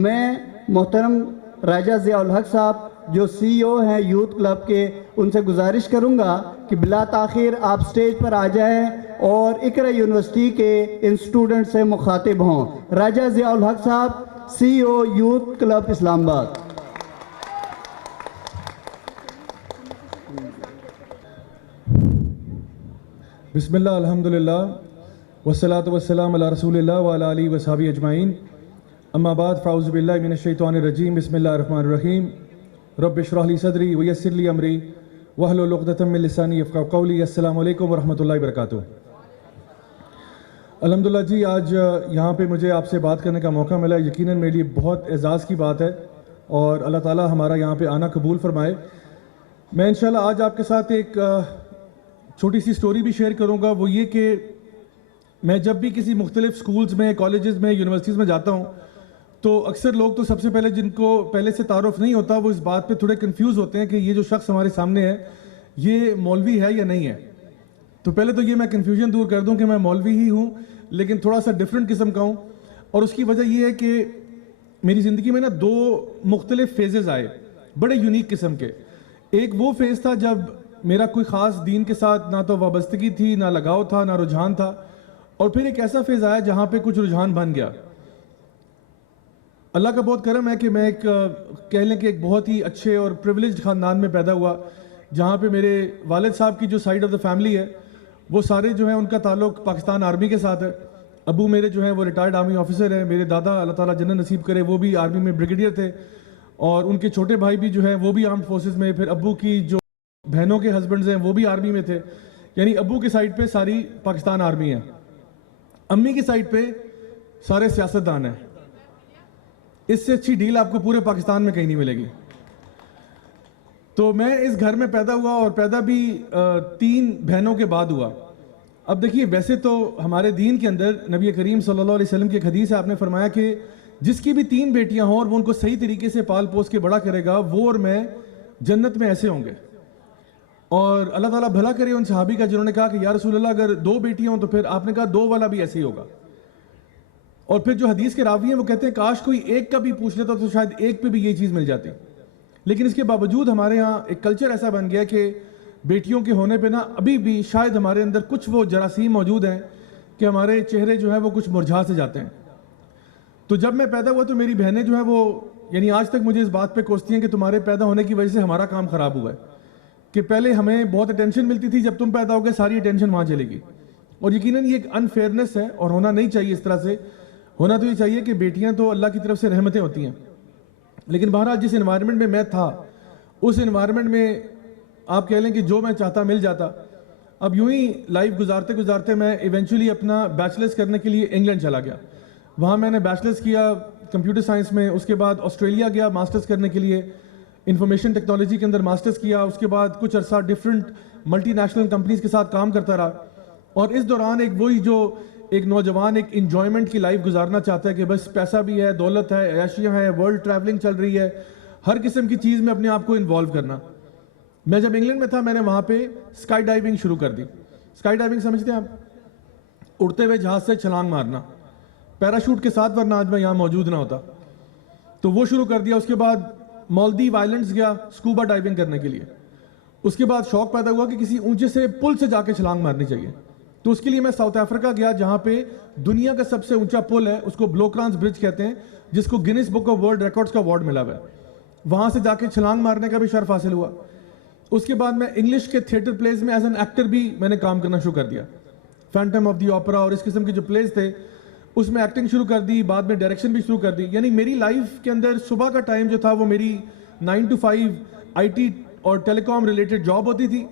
میں محترم راجہ ضیاء الحق صاحب جو سی او ہیں یوتھ کلب کے، ان سے گزارش کروں گا کہ بلا تاخیر آپ سٹیج پر آ جائیں اور اقرا یونیورسٹی کے ان اسٹوڈنٹ سے مخاطب ہوں۔ راجہ ضیاء الحق صاحب، سی او یوتھ کلب اسلام آباد۔ بسم اللہ الحمدللہ والصلاة والسلام علی رسول اللہ وعلی آلہ وصحبہ اجمعین، اما بعد فاعوذ باللہ من الشیطان الرجیم، بسم اللہ الرحمن الرحیم۔ رب اشرح لی صدری ویسر لی امری واحلل عقدۃ من لسانی یفقہوا قولی۔ السلام علیکم ورحمۃ اللہ وبرکاتہ۔ الحمدللہ جی، آج یہاں پہ مجھے آپ سے بات کرنے کا موقع ملا، یقیناً میرے لیے بہت اعزاز کی بات ہے اور اللہ تعالیٰ ہمارا یہاں پہ آنا قبول فرمائے۔ میں انشاءاللہ آج آپ کے ساتھ ایک چھوٹی سی سٹوری بھی شیئر کروں گا۔ وہ یہ کہ میں جب بھی کسی مختلف سکولز میں، کالجز میں، یونیورسٹیز میں جاتا ہوں تو اکثر لوگ تو سب سے پہلے جن کو پہلے سے تعارف نہیں ہوتا وہ اس بات پہ تھوڑے کنفیوز ہوتے ہیں کہ یہ جو شخص ہمارے سامنے ہے یہ مولوی ہے یا نہیں ہے۔ تو پہلے تو یہ میں کنفیوژن دور کر دوں کہ میں مولوی ہی ہوں، لیکن تھوڑا سا ڈیفرنٹ قسم کا ہوں، اور اس کی وجہ یہ ہے کہ میری زندگی میں نا دو مختلف فیزز آئے بڑے یونیک قسم کے۔ ایک وہ فیز تھا جب میرا کوئی خاص دین کے ساتھ نہ تو وابستگی تھی، نہ لگاؤ تھا، نہ رجحان تھا، اور پھر ایک ایسا فیز آیا جہاں پہ کچھ رجحان بن گیا۔ اللہ کا بہت کرم ہے کہ میں کہہ لیں کہ ایک بہت ہی اچھے اور پریولیجڈ خاندان میں پیدا ہوا، جہاں پہ میرے والد صاحب کی جو سائیڈ آف دا فیملی ہے وہ سارے جو ہیں ان کا تعلق پاکستان آرمی کے ساتھ ہے۔ ابو میرے جو ہیں وہ ریٹائرڈ آرمی آفیسر ہیں، میرے دادا اللہ تعالیٰ جنت نصیب کرے وہ بھی آرمی میں بریگیڈیئر تھے، اور ان کے چھوٹے بھائی بھی جو ہیں وہ بھی آرمڈ فورسز میں، پھر ابو کی جو بہنوں کے ہسبنڈز ہیں وہ بھی آرمی میں تھے، یعنی ابو کی سائیڈ پہ ساری پاکستان آرمی ہے۔ امی کی سائیڈ پہ سارے سیاستدان ہیں۔ اس سے اچھی ڈیل آپ کو پورے پاکستان میں کہیں نہیں ملے گی۔ تو میں اس گھر میں پیدا ہوا، اور پیدا بھی 3 بہنوں کے بعد ہوا۔ اب دیکھیے، ویسے تو ہمارے دین کے اندر نبی کریم صلی اللہ علیہ وسلم کی ایک حدیث ہے، آپ نے فرمایا کہ جس کی بھی 3 بیٹیاں ہوں اور وہ ان کو صحیح طریقے سے پال پوس کے بڑا کرے گا، وہ اور میں جنت میں ایسے ہوں گے۔ اور اللہ تعالیٰ بھلا کرے ان صحابی کا جنہوں نے کہا کہ یا رسول اللہ اگر 2 بیٹیاں ہوں تو پھر آپ نے کہا 2 والا بھی ایسے ہی ہوگا۔ اور پھر جو حدیث کے راوی ہیں وہ کہتے ہیں کاش کوئی ایک کا بھی پوچھ لیتا تو شاید ایک پہ بھی یہ چیز مل جاتی، لیکن اس کے باوجود ہمارے ہاں ایک کلچر ایسا بن گیا کہ بیٹیوں کے ہونے پہ نا ابھی بھی شاید ہمارے اندر کچھ وہ جراثیم موجود ہیں کہ ہمارے چہرے جو ہیں وہ کچھ مرجھا سے جاتے ہیں۔ تو جب میں پیدا ہوا تو میری بہنیں جو ہیں وہ یعنی آج تک مجھے اس بات پہ کوستی ہیں کہ تمہارے پیدا ہونے کی وجہ سے ہمارا کام خراب ہوا ہے، کہ پہلے ہمیں بہت اٹینشن ملتی تھی، جب تم پیدا ہو گئے ساری اٹینشن وہاں چلے گی۔ اور یقیناً یہ ایک انفیئرنیس ہے اور ہونا نہیں چاہیے اس طرح سے۔ ہونا تو یہ چاہیے کہ بیٹیاں تو اللہ کی طرف سے رحمتیں ہوتی ہیں، لیکن بہرحال جس انوائرمنٹ میں میں تھا اس انوائرمنٹ میں آپ کہہ لیں کہ جو میں چاہتا مل جاتا۔ اب یوں ہی لائف گزارتے گزارتے میں ایونچولی اپنا بیچلرز کرنے کے لیے انگلینڈ چلا گیا۔ وہاں میں نے بیچلرز کیا کمپیوٹر سائنس میں، اس کے بعد آسٹریلیا گیا ماسٹرز کرنے کے لیے، انفارمیشن ٹیکنالوجی کے اندر ماسٹرز کیا۔ اس کے بعد کچھ عرصہ ڈفرینٹ ملٹی نیشنل کمپنیز کے ساتھ کام کرتا رہا، اور اس دوران وہی جو ایک نوجوان ایک انجوائمنٹ کی لائف گزارنا چاہتا ہے کہ بس پیسہ بھی ہے، دولت ہے، عیاشیاں ہیں، ورلڈ ٹریولنگ چل رہی ہے، ہر قسم کی چیز میں اپنے آپ کو انوالو کرنا۔ میں جب انگلینڈ میں تھا میں نے وہاں پہ اسکائی ڈائیونگ شروع کر دی۔ اسکائی ڈائیونگ سمجھتے ہیں آپ؟ اڑتے ہوئے جہاز سے چھلانگ مارنا پیراشوٹ کے ساتھ، ورنہ آج میں یہاں موجود نہ ہوتا۔ تو وہ شروع کر دیا۔ اس کے بعد مالدیو آئلینڈز گیا اسکوبا ڈائیونگ کرنے کے لیے۔ اس کے بعد شوق پیدا ہوا کہ کسی اونچے سے پل سے جا کے چھلانگ مارنی چاہیے، تو اس کے لیے میں ساؤتھ افریقہ گیا جہاں پہ دنیا کا سب سے اونچا پل ہے، اس کو بلوکرانس برج کہتے ہیں، جس کو grains book of world records کا ایوارڈ ملا ہوا ہے۔ وہاں سے جا کے چھلانگ مارنے کا بھی شرف حاصل ہوا۔ اس کے بعد میں انگلش کے تھیٹر پلیز میں ایز این ایکٹر بھی میں نے کام کرنا شروع کر دیا۔ فینٹم آف دی اوپرا اور اس قسم کے جو پلیز تھے اس میں ایکٹنگ شروع کر دی، بعد میں ڈائریکشن بھی شروع کر دی۔ یعنی میری لائف کے اندر صبح کا ٹائم جو تھا وہ میری 9 to 5 آئی ٹی اور ٹیلی کام ریلیٹڈ جاب ہوتی تھی،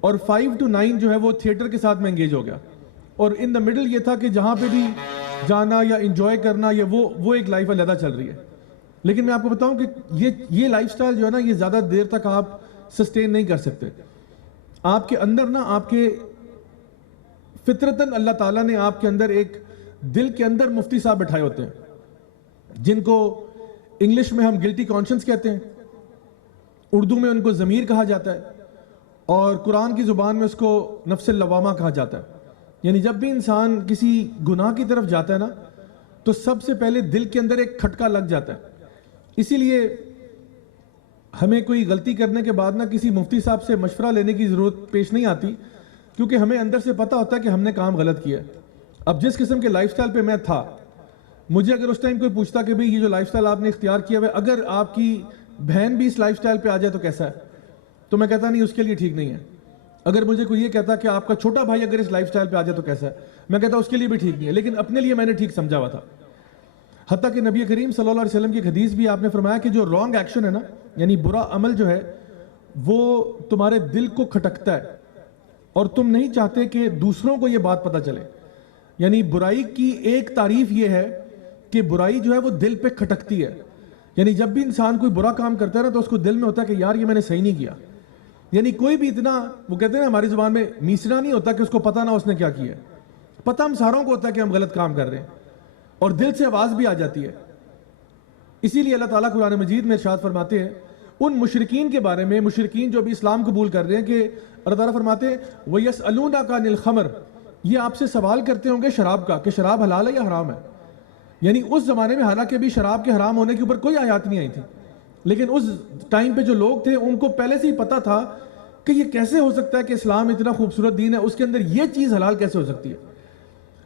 اور 5 to 9 جو ہے وہ تھیٹر کے ساتھ میں انگیج ہو گیا، اور ان دا مڈل یہ تھا کہ جہاں پہ بھی جانا یا انجوائے کرنا یا وہ ایک لائف علیحدہ چل رہی ہے۔ لیکن میں آپ کو بتاؤں کہ یہ لائف سٹائل جو ہے نا یہ زیادہ دیر تک آپ سسٹین نہیں کر سکتے۔ آپ کے اندر نا آپ کے فطرتاً اللہ تعالیٰ نے آپ کے اندر ایک دل کے اندر مفتی صاحب بٹھائے ہوتے ہیں، جن کو انگلش میں ہم گلٹی کانشنس کہتے ہیں، اردو میں ان کو ضمیر کہا جاتا ہے، اور قرآن کی زبان میں اس کو نفس اللوامہ کہا جاتا ہے۔ یعنی جب بھی انسان کسی گناہ کی طرف جاتا ہے نا تو سب سے پہلے دل کے اندر ایک کھٹکا لگ جاتا ہے اسی لیے ہمیں کوئی غلطی کرنے کے بعد نہ کسی مفتی صاحب سے مشورہ لینے کی ضرورت پیش نہیں آتی، کیونکہ ہمیں اندر سے پتہ ہوتا ہے کہ ہم نے کام غلط کیا. اب جس قسم کے لائف سٹائل پہ میں تھا، مجھے اگر اس ٹائم کوئی پوچھتا کہ بھئی یہ جو لائف سٹائل آپ نے اختیار کیا ہے، اگر آپ کی بہن بھی اس لائف سٹائل پہ آ جائے تو کیسا ہے، تو میں کہتا نہیں اس کے لیے ٹھیک نہیں ہے. اگر مجھے کوئی یہ کہتا کہ آپ کا چھوٹا بھائی اگر اس لائف سٹائل پہ آ جائے تو کیسا ہے، میں کہتا اس کے لیے بھی ٹھیک نہیں ہے. لیکن اپنے لیے میں نے ٹھیک سمجھا ہوا تھا. حتیٰ کہ نبی کریم صلی اللہ علیہ وسلم کی ایک حدیث بھی آپ نے فرمایا کہ جو رانگ ایکشن ہے نا، یعنی برا عمل جو ہے وہ تمہارے دل کو کھٹکتا ہے اور تم نہیں چاہتے کہ دوسروں کو یہ بات پتہ چلے. یعنی برائی کی ایک تعریف یہ ہے کہ برائی جو ہے وہ دل پہ کھٹکتی ہے. یعنی جب بھی انسان کوئی برا کام کرتا ہے نا تو اس کو دل میں ہوتا ہے کہ یار یہ میں نے صحیح نہیں کیا. یعنی کوئی بھی اتنا، وہ کہتے ہیں نا ہماری زبان میں، میسرا نہیں ہوتا کہ اس کو پتہ نہ اس نے کیا کیا ہے. پتہ ہم ساروں کو ہوتا ہے کہ ہم غلط کام کر رہے ہیں اور دل سے آواز بھی آ جاتی ہے. اسی لیے اللہ تعالیٰ قرآن مجید میں ارشاد فرماتے ہیں ان مشرکین کے بارے میں، مشرکین جو بھی اسلام قبول کر رہے ہیں، کہ اللہ تعالیٰ فرماتے ہیں وَيَسْأَلُونَكَ عَنِ الْخَمْرِ، یہ آپ سے سوال کرتے ہوں گے شراب کا کہ شراب حلال ہے یا حرام ہے. یعنی اس زمانے میں حالانکہ ابھی شراب کے حرام ہونے کے اوپر کوئی آیات نہیں آئی تھی، لیکن اس ٹائم پہ جو لوگ تھے ان کو پہلے سے ہی پتہ تھا کہ یہ کیسے ہو سکتا ہے کہ اسلام اتنا خوبصورت دین ہے، اس کے اندر یہ چیز حلال کیسے ہو سکتی ہے.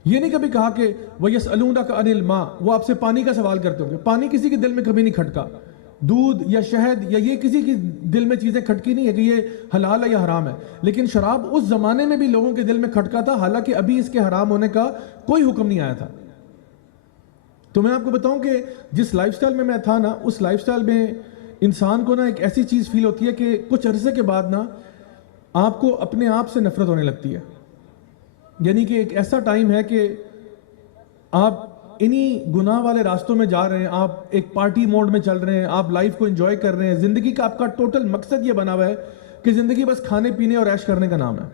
یہ نہیں کبھی کہا کہ وَيَسْأَلُونَكَ عَنِ الْمَاءِ، وہ آپ سے پانی کا سوال کرتے ہوں گے. پانی کسی کے دل میں کبھی نہیں کھٹکا. دودھ یا شہد یا یہ کسی کی دل میں چیزیں کھٹکی نہیں ہے کہ یہ حلال ہے یا حرام ہے. لیکن شراب اس زمانے میں بھی لوگوں کے دل میں کھٹکا تھا، حالانکہ ابھی اس کے حرام ہونے کا کوئی حکم نہیں آیا تھا. تو میں آپ کو بتاؤں کہ جس لائف سٹائل میں تھا نا، اس لائف سٹائل میں انسان کو نا ایک ایسی چیز فیل ہوتی ہے کہ کچھ عرصے کے بعد نا آپ کو اپنے آپ سے نفرت ہونے لگتی ہے. یعنی کہ ایک ایسا ٹائم ہے کہ آپ انہی گناہ والے راستوں میں جا رہے ہیں، آپ ایک پارٹی موڈ میں چل رہے ہیں، آپ لائف کو انجوائے کر رہے ہیں. زندگی کا آپ کا ٹوٹل مقصد یہ بنا ہوا ہے کہ زندگی بس کھانے پینے اور عیش کرنے کا نام ہے.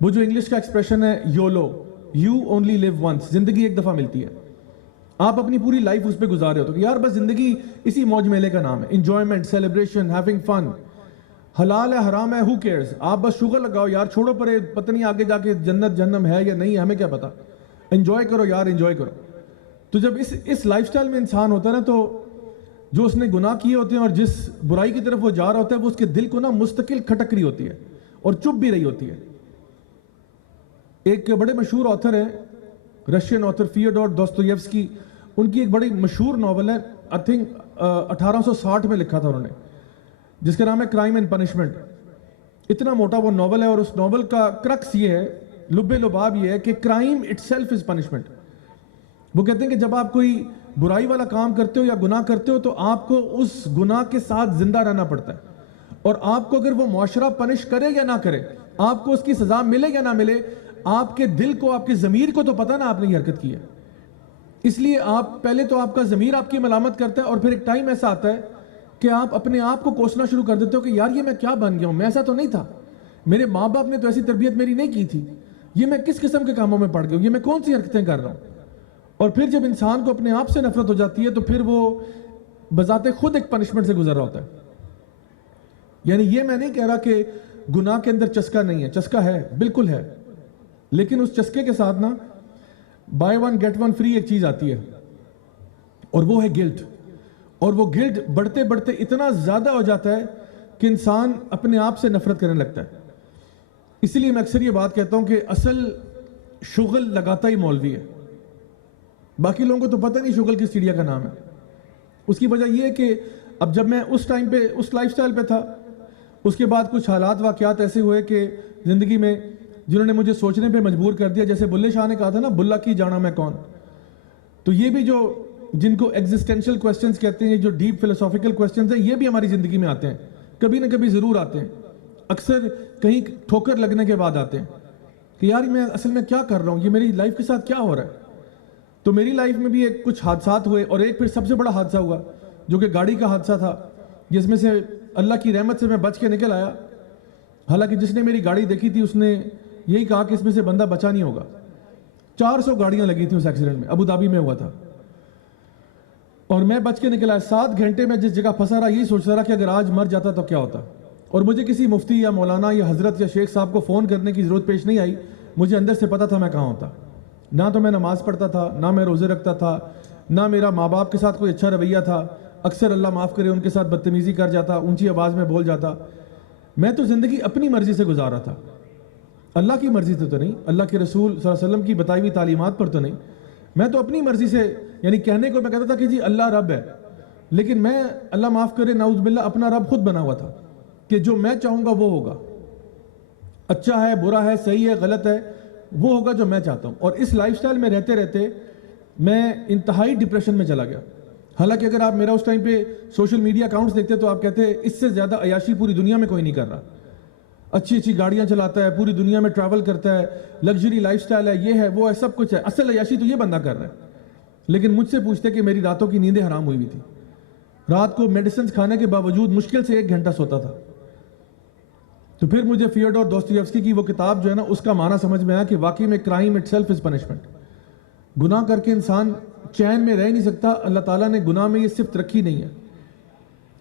وہ جو انگلش کا ایکسپریشن ہے YOLO, you only live once, زندگی ایک دفعہ ملتی ہے. آپ اپنی پوری لائف اس پہ گزار رہے ہو تو یار بس زندگی اسی موج میلے کا نام ہے، انجوائمنٹ، سیلیبریشن، ہیونگ فن. حلال ہے حرام ہے ہو کیئرز، آپ بس شوگر لگاؤ یار، چھوڑو پرے، پتہ نہیں آگے جا کے جنت جہنم ہے یا نہیں، ہمیں کیا پتا، انجوائے کرو یار، انجوائے کرو. تو جب اس لائف سٹائل میں انسان ہوتا ہے نا، تو جو اس نے گناہ کیے ہوتے ہیں اور جس برائی کی طرف وہ جا رہا ہوتا ہے، وہ اس کے دل کو نا مستقل کھٹک رہی ہوتی ہے اور چپ بھی رہی ہوتی ہے. ایک بڑے مشہور آتھر ہیں، رشین آتھر فیوڈور دوستویفسکی، ان کی ایک بڑی مشہور ناول ہے، آئی تھنک 1860 میں لکھا تھا انہوں نے، جس کا نام ہے کرائم اینڈ پنشمنٹ. اتنا موٹا وہ ناول ہے اور اس ناول کا کرکس یہ ہے، لب لباب یہ ہے کہ crime it self is punishment. وہ کہتے ہیں کہ جب آپ کوئی برائی والا کام کرتے ہو یا گناہ کرتے ہو تو آپ کو اس گناہ کے ساتھ زندہ رہنا پڑتا ہے، اور آپ کو اگر وہ معاشرہ پنش کرے یا نہ کرے، آپ کو اس کی سزا ملے یا نہ ملے، آپ کے دل کو، آپ کے ضمیر کو تو پتہ نا آپ نے یہ حرکت کی ہے. اس لیے آپ پہلے تو آپ کا ضمیر آپ کی ملامت کرتا ہے، اور پھر ایک ٹائم ایسا آتا ہے کہ آپ اپنے آپ کو کوسنا شروع کر دیتے ہو کہ یار یہ میں کیا بن گیا ہوں، میں ایسا تو نہیں تھا، میرے ماں باپ نے تو ایسی تربیت میری نہیں کی تھی، یہ میں کس قسم کے کاموں میں پڑ گیا ہوں، یہ میں کون سی حرکتیں کر رہا ہوں. اور پھر جب انسان کو اپنے آپ سے نفرت ہو جاتی ہے تو پھر وہ بذات خود ایک پنشمنٹ سے گزر رہا ہوتا ہے. یعنی یہ میں نہیں کہہ رہا کہ گناہ کے اندر چسکا نہیں ہے، چسکا ہے، بالکل ہے، لیکن اس چسکے کے ساتھ نا buy one get one free ایک چیز آتی ہے، اور وہ ہے گلٹ. اور وہ گلٹ بڑھتے بڑھتے اتنا زیادہ ہو جاتا ہے کہ انسان اپنے آپ سے نفرت کرنے لگتا ہے. اسی لیے میں اکثر یہ بات کہتا ہوں کہ اصل شغل لگاتا ہی مولوی ہے. باقی لوگوں کو تو پتہ نہیں شغل کس چڑیا کا نام ہے. اس کی وجہ یہ ہے کہ اب جب میں اس ٹائم پہ اس لائف سٹائل پہ تھا، اس کے بعد کچھ حالات واقعات ایسے ہوئے کہ زندگی میں جنہوں نے مجھے سوچنے پہ مجبور کر دیا. جیسے بلے شاہ نے کہا تھا نا، بلا کی جانا میں کون. تو یہ بھی جو جن کو ایگزسٹینشل کویسچنز کہتے ہیں، جو ڈیپ فلسافیکل کویسچنز ہیں، یہ بھی ہماری زندگی میں آتے ہیں، کبھی نہ کبھی ضرور آتے ہیں. اکثر کہیں ٹھوکر لگنے کے بعد آتے ہیں کہ یار میں اصل میں کیا کر رہا ہوں، یہ میری لائف کے ساتھ کیا ہو رہا ہے. تو میری لائف میں بھی ایک کچھ حادثات ہوئے، اور ایک پھر سب سے بڑا حادثہ ہوا جو کہ گاڑی کا حادثہ تھا، جس میں سے اللہ کی رحمت سے میں بچ کے نکل آیا. حالانکہ جس نے میری گاڑی دیکھی تھی اس نے یہی کہا کہ اس میں سے بندہ بچا نہیں ہوگا. 400 گاڑیاں لگی تھیں اس ایکسیڈنٹ میں، ابو دھابی میں ہوا تھا، اور میں بچ کے نکل آیا. 7 گھنٹے میں جس جگہ پھنسا رہا یہی سوچ رہا کہ اگر آج مر جاتا تو کیا ہوتا. اور مجھے کسی مفتی یا مولانا یا حضرت یا شیخ صاحب کو فون کرنے کی ضرورت پیش نہیں آئی. مجھے اندر سے پتا تھا میں کہاں ہوتا. نہ تو میں نماز پڑھتا تھا، نہ میں روزے رکھتا تھا، نہ میرا ماں باپ کے ساتھ کوئی اچھا رویہ تھا. اکثر اللہ معاف کرے ان کے ساتھ بدتمیزی کر جاتا, اونچی آواز میں بول جاتا. میں تو زندگی اپنی مرضی سے گزارا تھا, اللہ کی مرضی سے تو نہیں, اللہ کے رسول صلی اللہ علیہ وسلم کی بتائی ہوئی تعلیمات پر تو نہیں. میں تو اپنی مرضی سے, یعنی کہنے کو میں کہتا تھا کہ جی اللہ رب ہے, لیکن میں اللہ معاف کرے نعوذ باللہ اپنا رب خود بنا ہوا تھا کہ جو میں چاہوں گا وہ ہوگا, اچھا ہے برا ہے صحیح ہے غلط ہے, وہ ہوگا جو میں چاہتا ہوں. اور اس لائف سٹائل میں رہتے رہتے میں انتہائی ڈپریشن میں چلا گیا. حالانکہ اگر آپ میرا اس ٹائم پہ سوشل میڈیا اکاؤنٹس دیکھتے تو آپ کہتے ہیں اس سے زیادہ عیاشی پوری دنیا میں کوئی نہیں کر رہا, اچھی اچھی گاڑیاں چلاتا ہے, پوری دنیا میں ٹریول کرتا ہے, لگژری لائف سٹائل ہے, یہ ہے وہ ہے, سب کچھ ہے. اصل عیاشی تو یہ بندہ کر رہا ہے. لیکن مجھ سے پوچھتے کہ میری راتوں کی نیندیں حرام ہوئی ہوئی تھی, رات کو میڈیسنز کھانے کے باوجود مشکل سے 1 گھنٹہ سوتا تھا. تو پھر مجھے فیوڈور دوستویفسکی کی وہ کتاب جو ہے نا اس کا معنی سمجھ میں آیا کہ واقعی میں crime it self is punishment. گناہ کر کے انسان چین میں رہ نہیں سکتا. اللہ تعالیٰ نے گناہ میں یہ صفت رکھی نہیں ہے.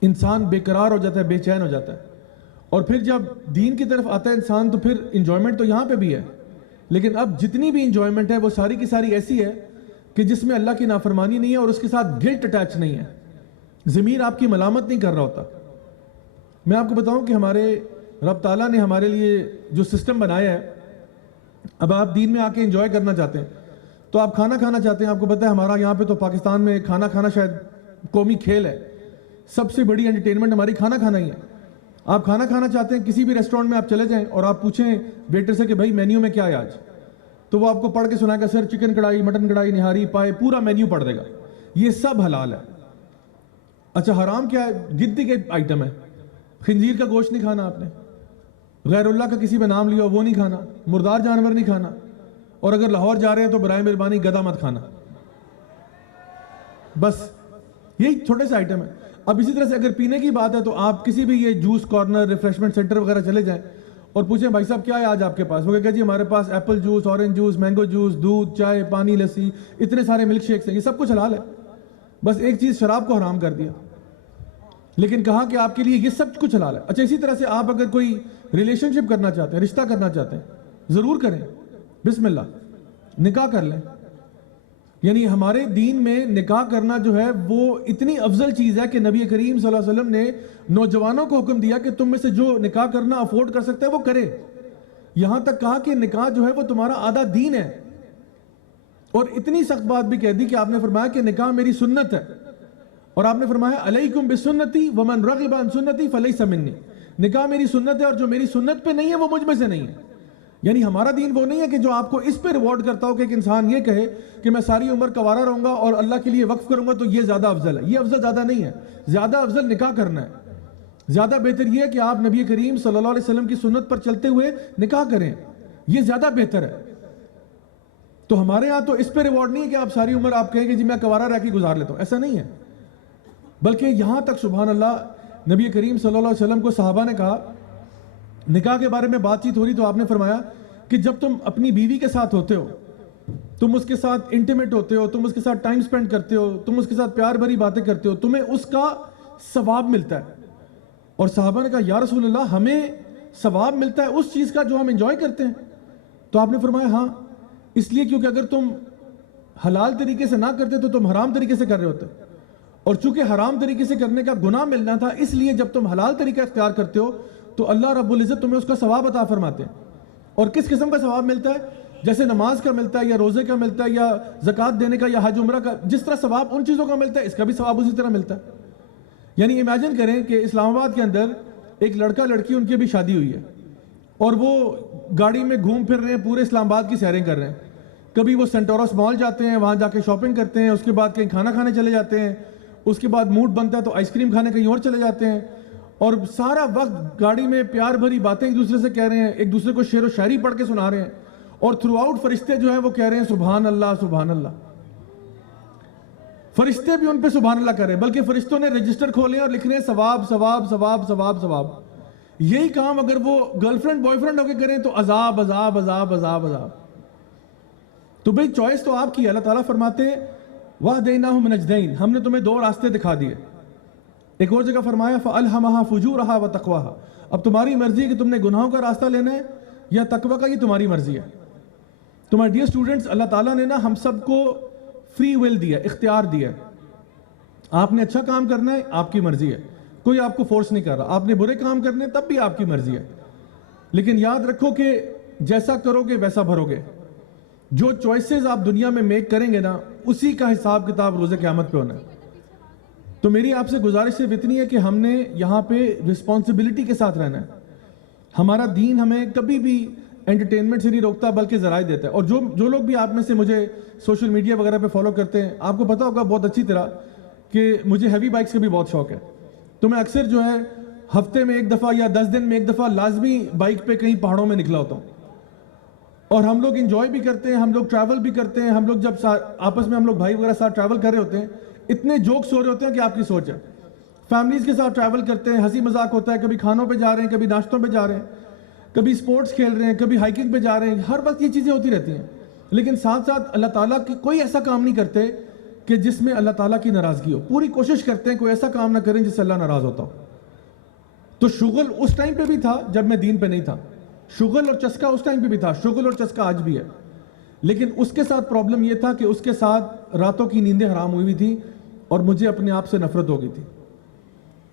انسان بے قرار ہو جاتا ہے, بے چین ہو جاتا ہے. اور پھر جب دین کی طرف آتا ہے انسان تو پھر انجوائمنٹ تو یہاں پہ بھی ہے, لیکن اب جتنی بھی انجوائمنٹ ہے وہ ساری کی ساری ایسی ہے کہ جس میں اللہ کی نافرمانی نہیں ہے اور اس کے ساتھ گلٹ اٹیچ نہیں ہے. ضمیر آپ کی ملامت نہیں کر رہا ہوتا. میں آپ کو بتاؤں کہ ہمارے رب تعالیٰ نے ہمارے لیے جو سسٹم بنایا ہے, اب آپ دین میں آ کے انجوائے کرنا چاہتے ہیں تو آپ کھانا کھانا چاہتے ہیں. آپ کو پتہ ہے ہمارا یہاں پہ تو پاکستان میں کھانا کھانا شاید قومی کھیل ہے, سب سے بڑی انٹرٹینمنٹ ہماری کھانا کھانا ہی ہے. آپ کھانا کھانا چاہتے ہیں, کسی بھی ریسٹورینٹ میں آپ چلے جائیں اور آپ پوچھیں ویٹر سے کہ بھائی مینیو میں کیا ہے آج, تو وہ آپ کو پڑھ کے سنائے گا سر چکن کڑھائی, مٹن کڑھائی, نہاری, پائے, پورا مینیو پڑھ دے گا. یہ سب حلال ہے. اچھا حرام کیا ہے؟ گنتی کے آئٹم ہے. خنزیر کا گوشت نہیں کھانا آپ نے, غیر اللہ کا کسی پہ نام لیا وہ نہیں کھانا, مردار جانور نہیں کھانا, اور اگر لاہور جا رہے ہیں تو برائے مہربانی گدھا مت کھانا. بس یہی چھوٹے سے آئٹم ہے. اب اسی طرح سے اگر پینے کی بات ہے تو آپ کسی بھی یہ جوس کارنر, ریفریشمنٹ سینٹر وغیرہ چلے جائیں اور پوچھیں بھائی صاحب کیا ہے آج آپ کے پاس, وہ کہا جی ہمارے پاس apple juice, orange juice, mango juice, دودھ, چائے, پانی, لسی, اتنے سارے ملک شیکس ہیں, یہ سب کچھ حلال ہے. بس ایک چیز شراب کو حرام کر دیا, لیکن کہا کہ آپ کے لیے یہ سب کچھ حلال ہے. اچھا اسی طرح سے آپ اگر کوئی ریلیشن شپ کرنا چاہتے ہیں, رشتہ کرنا چاہتے ہیں, ضرور کریں, بسم اللہ نکاح کر لیں. یعنی ہمارے دین میں نکاح کرنا جو ہے وہ اتنی افضل چیز ہے کہ نبی کریم صلی اللہ علیہ وسلم نے نوجوانوں کو حکم دیا کہ تم میں سے جو نکاح کرنا افورڈ کر سکتا ہے وہ کرے. یہاں تک کہا کہ نکاح جو ہے وہ تمہارا آدھا دین ہے. اور اتنی سخت بات بھی کہہ دی کہ آپ نے فرمایا کہ نکاح میری سنت ہے, اور آپ نے فرمایا علیکم بسنتی ومن رغب عن سنتی فلیس منی. نکاح میری سنت ہے اور جو میری سنت پہ نہیں ہے وہ مجھ میں سے نہیں ہے. یعنی ہمارا دین وہ نہیں ہے کہ جو آپ کو اس پہ ریوارڈ کرتا ہو کہ ایک انسان یہ کہے کہ میں ساری عمر کنوارا رہوں گا اور اللہ کے لیے وقف کروں گا تو یہ زیادہ افضل ہے. یہ افضل زیادہ نہیں ہے. زیادہ افضل نکاح کرنا ہے. زیادہ بہتر یہ ہے کہ آپ نبی کریم صلی اللہ علیہ وسلم کی سنت پر چلتے ہوئے نکاح کریں, یہ زیادہ بہتر ہے. تو ہمارے ہاں تو اس پہ ریوارڈ نہیں ہے کہ آپ ساری عمر آپ کہیں کہ جی میں کنوارا رہ کے گزار لیتا ہوں, ایسا نہیں ہے. بلکہ یہاں تک سبحان اللہ نبی کریم صلی اللہ علیہ وسلم کو صحابہ نے کہا, نکاح کے بارے میں بات چیت ہو رہی تو آپ نے فرمایا کہ جب تم اپنی بیوی کے ساتھ ہوتے ہو, تم اس کے ساتھ انٹیمیٹ ہوتے ہو, تم اس کے ساتھ ٹائم سپینڈ کرتے ہو, تم اس کے ساتھ پیار بھری باتیں کرتے ہو, تمہیں اس کا ثواب ملتا ہے. اور صحابہ نے کہا یا رسول اللہ ہمیں ثواب ملتا ہے اس چیز کا جو ہم انجوائے کرتے ہیں؟ تو آپ نے فرمایا ہاں, اس لیے کیونکہ اگر تم حلال طریقے سے نہ کرتے تو تم حرام طریقے سے کر رہے ہوتے, اور چونکہ حرام طریقے سے کرنے کا گناہ ملنا تھا, اس لیے جب تم حلال طریقہ اختیار کرتے ہو تو اللہ رب العزت تمہیں اس کا ثواب عطا فرماتے ہیں. اور کس قسم کا ثواب ملتا ہے؟ جیسے نماز کا ملتا ہے یا روزے کا ملتا ہے یا زکوٰۃ دینے کا یا حج عمرہ کا, جس طرح ثواب ان چیزوں کا ملتا ہے اس کا بھی ثواب اسی طرح ملتا ہے. یعنی امیجن کریں کہ اسلام آباد کے اندر ایک لڑکا لڑکی ان کی بھی شادی ہوئی ہے اور وہ گاڑی میں گھوم پھر رہے ہیں, پورے اسلام آباد کی سیریں کر رہے ہیں. کبھی وہ سینٹورس مال جاتے ہیں, وہاں جا کے شاپنگ کرتے ہیں, اس کے بعد کہیں کھانا کھانے چلے جاتے ہیں, اس کے بعد موڈ بنتا ہے تو آئس کریم کھانے کہیں اور چلے جاتے ہیں, اور سارا وقت گاڑی میں پیار بھری باتیں ایک دوسرے سے کہہ رہے ہیں, ایک دوسرے کو شعر و شاعری پڑھ کے سنا رہے ہیں, اور تھرو آؤٹ فرشتے جو ہیں وہ کہہ رہے ہیں سبحان اللہ سبحان اللہ. فرشتے بھی ان پہ سبحان اللہ کر رہے ہیں, بلکہ فرشتوں نے رجسٹر کھولے اور لکھ رہے ہیں ثواب ثواب ثواب ثواب ثواب. یہی کام اگر وہ گرل فرینڈ بوائے فرینڈ ہو کے کریں تو عذاب عذاب عذاب عذاب عذاب. تو بھئی چوائس تو آپ کی. اللہ تعالیٰ فرماتے ہیں وَهَدَيْنَاهُمْ نَجْدَيْنِ, ہم نے تمہیں دو راستے دکھا دیے. ایک اور جگہ فرمایا فَأَلْهَمَهَا فُجُورَهَا وَتَقْوَاهَا, اب تمہاری مرضی ہے کہ تم نے گناہوں کا راستہ لینا ہے یا تقوی کا, یہ تمہاری مرضی ہے. تو مائی ڈیئر اسٹوڈنٹس, اللہ تعالیٰ نے نا ہم سب کو فری ول دیا, اختیار دیا. آپ نے اچھا کام کرنا ہے آپ کی مرضی ہے, کوئی آپ کو فورس نہیں کر رہا. آپ نے برے کام کرنے تب بھی آپ کی مرضی ہے, لیکن یاد رکھو کہ جیسا کرو گے ویسا بھرو گے. جو چوائسز آپ دنیا میں میک کریں گے نا, اسی کا حساب کتاب روز قیامت پہ ہونا ہے. تو میری آپ سے گزارش صرف اتنی ہے کہ ہم نے یہاں پہ رسپانسبلٹی کے ساتھ رہنا ہے. ہمارا دین ہمیں کبھی بھی انٹرٹینمنٹ سے نہیں روکتا بلکہ ذرائع دیتا ہے. اور جو لوگ بھی آپ میں سے مجھے سوشل میڈیا وغیرہ پہ فالو کرتے ہیں, آپ کو پتا ہوگا بہت اچھی طرح کہ مجھے ہیوی بائکس کا بھی بہت شوق ہے. تو میں اکثر جو ہے ہفتے میں ایک دفعہ یا 10 دن میں ایک دفعہ لازمی بائک پہ کہیں پہاڑوں میں نکلا ہوتا ہوں. اور ہم لوگ انجوائے بھی کرتے ہیں, ہم لوگ ٹریول بھی کرتے ہیں. ہم لوگ جب آپس میں ہم لوگ بھائی وغیرہ ساتھ ٹریول کر رہے ہوتے ہیں, اتنے جوکس ہو رہے ہوتے ہیں کہ آپ کی سوچ ہے. فیملیز کے ساتھ ٹریول کرتے ہیں, ہنسی مذاق ہوتا ہے, کبھی کھانوں پہ جا رہے ہیں, کبھی ناشتوں پہ جا رہے ہیں, کبھی سپورٹس کھیل رہے ہیں, کبھی ہائکنگ پہ جا رہے ہیں. ہر وقت یہ چیزیں ہوتی رہتی ہیں, لیکن ساتھ ساتھ اللہ تعالیٰ کی کوئی ایسا کام نہیں کرتے کہ جس میں اللہ تعالیٰ کی ناراضگی ہو. پوری کوشش کرتے ہیں کوئی ایسا کام نہ کریں جس سے اللہ ناراض ہوتا ہو. تو شغل اس ٹائم پہ بھی تھا جب میں دین پہ نہیں تھا, شغل اور چسکا اس ٹائم پہ بھی تھا, شغل اور چسکا آج بھی ہے. لیکن اس کے ساتھ پرابلم یہ تھا کہ اس کے ساتھ راتوں کی نیندیں حرام ہوئی تھی اور مجھے اپنے آپ سے نفرت ہو گئی تھی.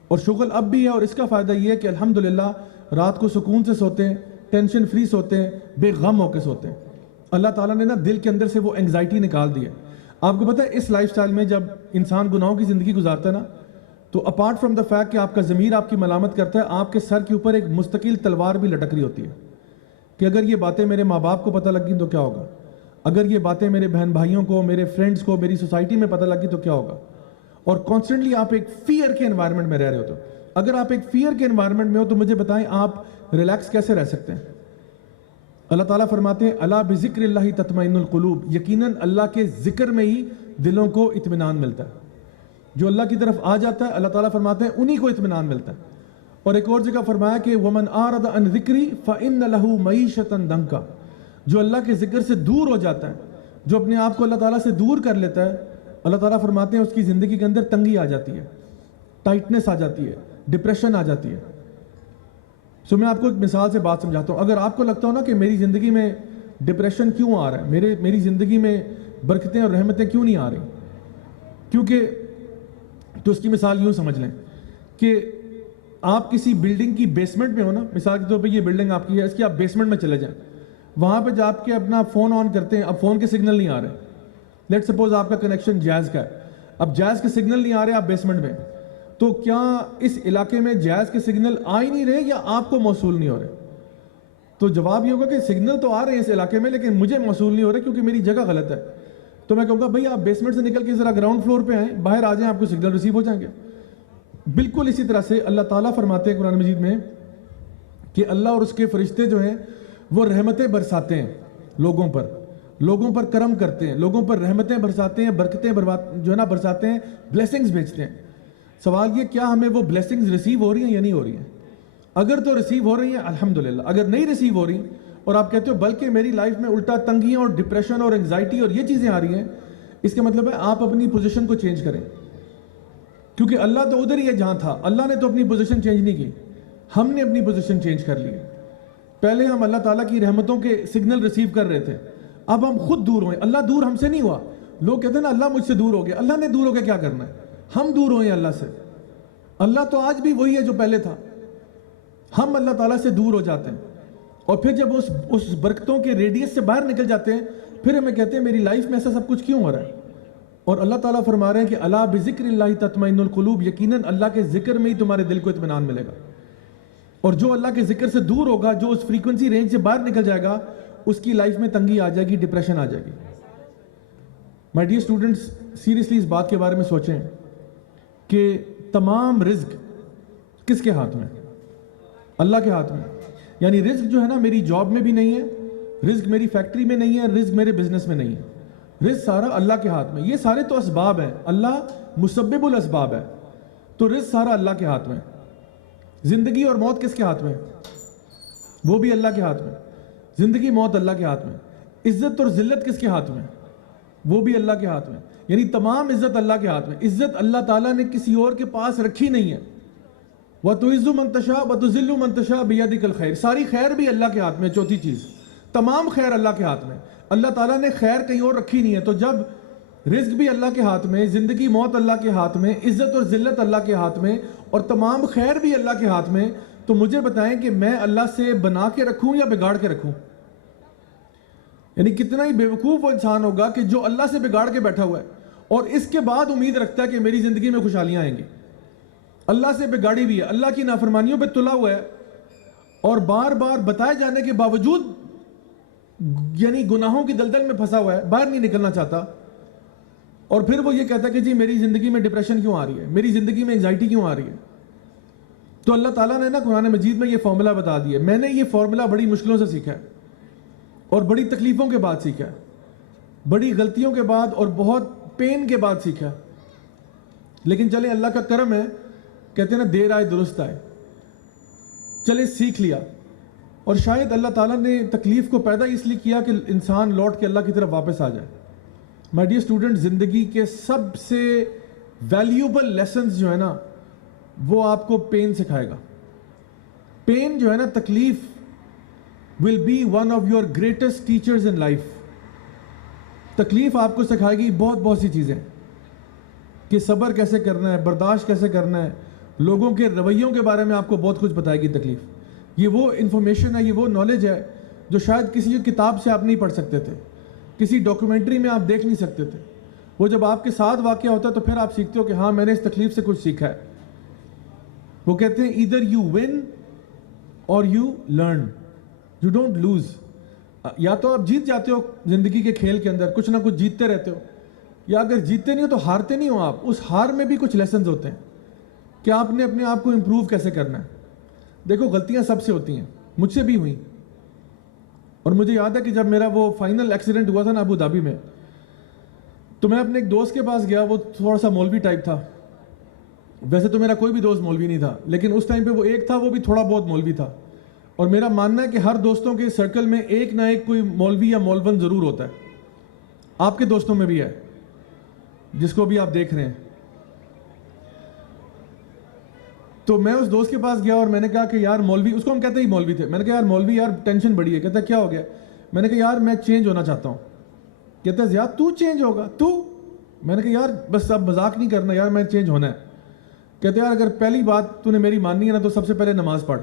اور شغل اب بھی ہے, اور اس کا فائدہ یہ ہے کہ الحمدللہ رات کو سکون سے سوتے ہیں, ٹینشن فری سوتے ہیں, بے غم ہو کے سوتے ہیں. اللہ تعالیٰ نے نا دل کے اندر سے وہ انگزائٹی نکال دی ہے. آپ کو پتہ ہے اس لائف سٹائل میں جب انسان گناہوں کی زندگی گزارتا ہے نا, تو اپارٹ فرام دا فیکٹ کہ آپ کا ضمیر آپ کی ملامت کرتا ہے, آپ کے سر کے اوپر ایک مستقل تلوار بھی لٹک رہی ہوتی ہے کہ اگر یہ باتیں میرے ماں باپ کو پتہ لگ گئی تو کیا ہوگا, اگر یہ باتیں میرے بہن بھائیوں کو, میرے فرینڈز کو, میری سوسائٹی میں پتہ لگ گئی تو کیا ہوگا. اور کانسٹنٹلی آپ ایک فیئر کے انوائرمنٹ میں رہ رہے ہو. تو اگر آپ ایک فیئر کے انوائرمنٹ میں ہو تو مجھے بتائیں آپ ریلیکس کیسے رہ سکتے ہیں. اللہ تعالیٰ فرماتے ہیں الا بذکر اللہ تطمئن القلوب, یقیناً اللہ کے ذکر میں ہی دلوں کو اطمینان ملتا ہے. جو اللہ کی طرف آ جاتا ہے اللہ تعالیٰ فرماتے ہیں انہی کو اطمینان ملتا ہے. اور ایک اور جگہ فرمایا کہ ومن اعرض عن ذکری فإن له معیشۃ ضنکا, جو اللہ کے ذکر سے دور ہو جاتا ہے, جو اپنے آپ کو اللہ تعالیٰ سے دور کر لیتا ہے, اللہ تعالیٰ فرماتے ہیں اس کی زندگی کے اندر تنگی آ جاتی ہے, ٹائٹنس آ جاتی ہے, ڈپریشن آ جاتی ہے. سو میں آپ کو ایک مثال سے بات سمجھاتا ہوں. اگر آپ کو لگتا ہو نا کہ میری زندگی میں ڈپریشن کیوں آ رہا ہے, میری زندگی میں برکتیں اور رحمتیں کیوں نہیں آ رہی, کیونکہ تو اس کی مثال یوں سمجھ لیں کہ آپ کسی بلڈنگ کی بیسمنٹ میں ہو نا, مثال کے طور پہ یہ بلڈنگ آپ کی ہے, اس کی آپ بیسمنٹ میں چلے جائیں, وہاں پہ جا کے اپنا فون آن کرتے ہیں, اب فون کے سگنل نہیں آ رہے. لیٹ سپوز آپ کا کنیکشن جیز کا ہے, اب جیز کے سگنل نہیں آ رہے, آپ بیسمنٹ میں, تو کیا اس علاقے میں جیز کے سگنل آ ہی نہیں رہے یا آپ کو موصول نہیں ہو رہے؟ تو جواب یہ ہوگا کہ سگنل تو آ رہے ہیں اس علاقے میں لیکن مجھے موصول نہیں ہو رہے کیونکہ میری جگہ غلط ہے. تو میں کہوں گا بھائی آپ بیسمنٹ سے نکل کے ذرا گراؤنڈ فلور پہ آئیں, باہر آ جائیں, آپ کو سگنل ریسیو ہو جائیں گے. بالکل اسی طرح سے اللہ تعالیٰ فرماتے ہیں قرآن مجید میں کہ اللہ اور اس کے فرشتے جو ہیں وہ رحمتیں برساتے ہیں لوگوں پر کرم کرتے ہیں, لوگوں پر رحمتیں برساتے ہیں, برکتیں جو ہے نا برساتے ہیں, بلیسنگز بھیجتے ہیں. سوال یہ کیا ہمیں وہ بلیسنگز ریسیو ہو رہی ہیں یا نہیں ہو رہی ہیں؟ اگر تو ریسیو ہو رہی ہیں الحمدللہ, اگر نہیں ریسیو ہو رہی اور آپ کہتے ہو بلکہ میری لائف میں الٹا تنگیاں اور ڈپریشن اور انگزائٹی اور یہ چیزیں آ رہی ہیں, اس کا مطلب ہے آپ اپنی پوزیشن کو چینج کریں. کیونکہ اللہ تو ادھر ہی ہے جہاں تھا, اللہ نے تو اپنی پوزیشن چینج نہیں کی, ہم نے اپنی پوزیشن چینج کر لی ہے. پہلے ہم اللہ تعالیٰ کی رحمتوں کے سگنل ریسیو کر رہے تھے, اب ہم خود دور ہوئے. اللہ دور ہم سے نہیں ہوا. لوگ کہتے ہیں نا اللہ مجھ سے دور ہو گیا, اللہ نے دور ہو کے کیا کرنا ہے, ہم دور ہوئے اللہ سے. اللہ تو آج بھی وہی ہے جو پہلے تھا, ہم اللہ تعالیٰ سے دور ہو جاتے ہیں اور پھر جب اس برکتوں کے ریڈیس سے باہر نکل جاتے ہیں پھر ہمیں کہتے ہیں میری لائف میں ایسا سب کچھ کیوں ہو رہا ہے. اور اللہ تعالیٰ فرما رہے ہیں کہ الا بذکر اللہ تطمئن القلوب, یقیناً اللہ کے ذکر میں ہی تمہارے دل کو اطمینان ملے گا. اور جو اللہ کے ذکر سے دور ہوگا, جو اس فریکوینسی رینج سے باہر نکل جائے گا, اس کی لائف میں تنگی آ جائے گی, ڈپریشن آ جائے گی. مائی ڈیئر اسٹوڈنٹس, سیریسلی اس بات کے بارے میں سوچیں کہ تمام رزق کس کے ہاتھ میں؟ اللہ کے ہاتھ میں. یعنی رزق جو ہے نا میری جاب میں بھی نہیں ہے, رزق میری فیکٹری میں نہیں ہے, رزق میرے بزنس میں نہیں ہے, رزق سارا اللہ کے ہاتھ میں. یہ سارے تو اسباب ہیں, اللہ مسبب الاسباب ہے, تو رزق سارا اللہ کے ہاتھ میں. زندگی اور موت کس کے ہاتھ میں؟ وہ بھی اللہ کے ہاتھ میں. زندگی موت اللہ کے ہاتھ میں. عزت اور ذلت کس کے ہاتھ میں؟ وہ بھی اللہ کے ہاتھ میں. یعنی تمام عزت اللہ کے ہاتھ میں. عزت اللہ تعالیٰ نے کسی اور کے پاس رکھی نہیں ہے. وَتُعِزُّ مَن تَشَاءُ وَتُذِلُّ مَن تَشَاءُ بِيَدِكَ الْخَيْرُ, ساری خیر بھی اللہ کے ہاتھ میں. چوتھی چیز, تمام خیر اللہ کے ہاتھ میں. اللہ تعالیٰ نے خیر کہیں اور رکھی نہیں ہے. تو جب رزق بھی اللہ کے ہاتھ میں، زندگی موت اللہ کے ہاتھ میں، عزت اور ذلت اللہ کے ہاتھ میں، اور تمام خیر بھی اللہ کے ہاتھ میں. تو مجھے بتائیں کہ میں اللہ سے بنا کے رکھوں یا بگاڑ کے رکھوں؟ یعنی کتنا ہی بیوقوف وہ انسان ہوگا کہ جو اللہ سے بگاڑ کے بیٹھا ہوا ہے اور اس کے بعد امید رکھتا ہے کہ میری زندگی میں خوشحالیاں آئیں گی. اللہ سے بگاڑی بھی ہے، اللہ کی نافرمانیوں پہ تلا ہوا ہے، اور بار بار بتائے جانے کے باوجود یعنی گناہوں کی دلدل میں پھنسا ہوا ہے، باہر نہیں نکلنا چاہتا. اور پھر وہ یہ کہتا ہے کہ جی میری زندگی میں ڈپریشن کیوں آ رہی ہے، میری زندگی میں انگزائٹی کیوں آ رہی ہے. تو اللہ تعالیٰ نے نا قرآن مجید میں یہ فارمولا بتا دیا. میں نے یہ فارمولا بڑی مشکلوں سے سیکھا ہے اور بڑی تکلیفوں کے بعد سیکھا ہے، بڑی غلطیوں کے بعد اور بہت پین کے بعد سیکھا ہے. لیکن چلے اللہ کا کرم ہے، کہتے ہیں نا دیر آئے درست آئے، چلے سیکھ لیا. اور شاید اللہ تعالیٰ نے تکلیف کو پیدا اس لیے کیا کہ انسان لوٹ کے اللہ کی طرف واپس آ جائے. مائی ڈیئر اسٹوڈنٹ، زندگی کے سب سے ویلیوبل لیسنز جو ہے نا وہ آپ کو پین سکھائے گا. پین جو ہے نا، تکلیف will be one of your greatest teachers in life. تکلیف آپ کو سکھائے گی بہت سی چیزیں، کہ صبر کیسے کرنا ہے، برداشت کیسے کرنا ہے، لوگوں کے رویوں کے بارے میں آپ کو بہت کچھ بتائے گی تکلیف. یہ وہ انفارمیشن ہے، یہ وہ نالج ہے جو شاید کسی کتاب سے آپ نہیں پڑھ سکتے تھے، کسی ڈاکومنٹری میں آپ دیکھ نہیں سکتے تھے. وہ جب آپ کے ساتھ واقع ہوتا ہے تو پھر آپ سیکھتے ہو کہ ہاں میں نے اس تکلیف سے کچھ سیکھا ہے. وہ کہتے ہیں either you win or you learn. You don't lose. یا تو آپ جیت جاتے ہو زندگی کے کھیل کے اندر، کچھ نہ کچھ جیتتے رہتے ہو، یا اگر جیتتے نہیں ہو تو ہارتے نہیں ہو آپ. اس ہار میں بھی کچھ لیسنز ہوتے ہیں کہ آپ نے اپنے آپ کو امپروو کیسے کرنا ہے. دیکھو غلطیاں سب سے ہوتی ہیں، مجھ سے بھی ہوئیں. اور مجھے یاد ہے کہ جب میرا وہ فائنل ایکسیڈنٹ ہوا تھا نا ابو دھابی میں، تو میں اپنے ایک دوست کے پاس گیا. وہ تھوڑا سا مولوی ٹائپ تھا. ویسے تو میرا کوئی بھی دوست مولوی نہیں تھا، لیکن اس ٹائم پہ وہ ایک تھا، وہ بھی تھوڑا بہت مولوی تھا. اور میرا ماننا ہے کہ ہر دوستوں کے سرکل میں ایک نہ ایک کوئی مولوی یا مولون ضرور ہوتا ہے. آپ کے دوستوں میں بھی ہے، جس کو بھی آپ دیکھ رہے ہیں. تو میں اس دوست کے پاس گیا اور میں نے کہا کہ یار مولوی، اس کو ہم کہتے ہی مولوی تھے. میں نے کہا یار مولوی یار ٹینشن بڑی ہے. کہتا ہے کیا ہو گیا؟ میں نے کہا یار میں چینج ہونا چاہتا ہوں. کہتا ہے زیاد تو چینج ہوگا تو؟ میں نے کہا یار بس اب مذاق نہیں کرنا یار، میں چینج ہونا ہے. کہتے ہیں یار اگر پہلی بات تو نے میری ماننی ہے نا تو سب سے پہلے نماز پڑھ.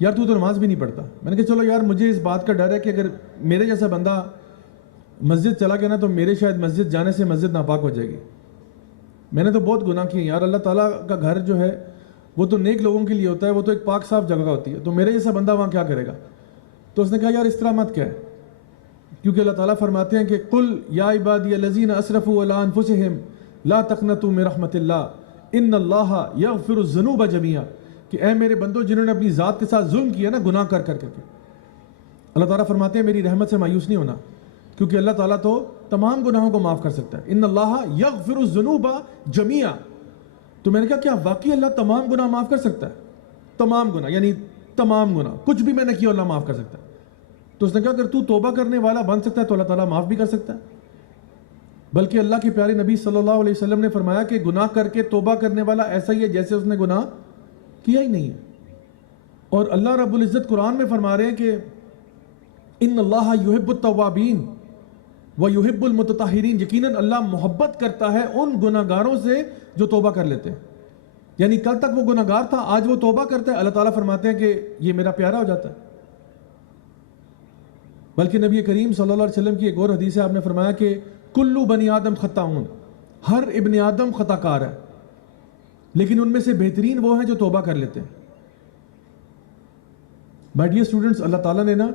یار تو نماز بھی نہیں پڑھتا. میں نے کہا چلو یار مجھے اس بات کا ڈر ہے کہ اگر میرے جیسا بندہ مسجد چلا گیا نا تو میرے شاید مسجد جانے سے مسجد ناپاک ہو جائے گی. میں نے تو بہت گناہ کیے یار. اللہ تعالیٰ کا گھر جو ہے وہ تو نیک لوگوں کے لیے ہوتا ہے، وہ تو ایک پاک صاف جگہ ہوتی ہے، تو میرے جیسا بندہ وہاں کیا کرے گا؟ تو اس نے کہا یار اس طرح مت کہہ، کیونکہ اللہ تعالیٰ فرماتے ہیں کہ قل یا عبادی الذین اسرفوا علی انفسہم لا تقنطوا من رحمت اللہ ان اللہ یغفر الذنوب جميعا. کہ اے میرے بندو جنہوں نے اپنی ذات کے ساتھ ظلم کیا نا، گناہ کر کے، اللہ تعالیٰ فرماتے ہیں میری رحمت سے مایوس نہیں ہونا، کیونکہ اللہ تعالیٰ تو تمام گناہوں کو معاف کر سکتا ہے. ان اللہ یغفر الذنوب جميعا. تو میں نے کہا کیا واقعی اللہ تمام گناہ معاف کر سکتا ہے؟ تمام گناہ یعنی تمام گناہ، کچھ بھی میں نے کیا اللہ معاف کر سکتا ہے. تو اس نے کہا اگر تو توبہ کرنے والا بن سکتا ہے تو اللہ تعالیٰ معاف بھی کر سکتا ہے. بلکہ اللہ کے پیارے نبی صلی اللہ علیہ وسلم نے فرمایا کہ گناہ کر کے توبہ کرنے والا ایسا ہی ہے جیسے اس نے گناہ کیا ہی نہیں ہے. اور اللہ رب العزت قرآن میں فرما رہے ہیں کہ ان اللہ یحب التوابین ویحب المتطہرین. یقیناً اللہ محبت کرتا ہے ان گناہ گاروں سے جو توبہ کر لیتے ہیں. یعنی کل تک وہ گناہ گار تھا، آج وہ توبہ کرتا ہے، اللہ تعالیٰ فرماتے ہیں کہ یہ میرا پیارا ہو جاتا ہے. بلکہ نبی کریم صلی اللہ علیہ وسلم کی ایک اور حدیث ہے، آپ نے فرمایا کہ کلو بنی آدم خطاؤن، ہر ابن آدم خطا کار ہے، لیکن ان میں سے بہترین وہ ہیں جو توبہ کر لیتے ہیں. مائی ڈیئر اسٹوڈنٹس، اللہ تعالیٰ نے نا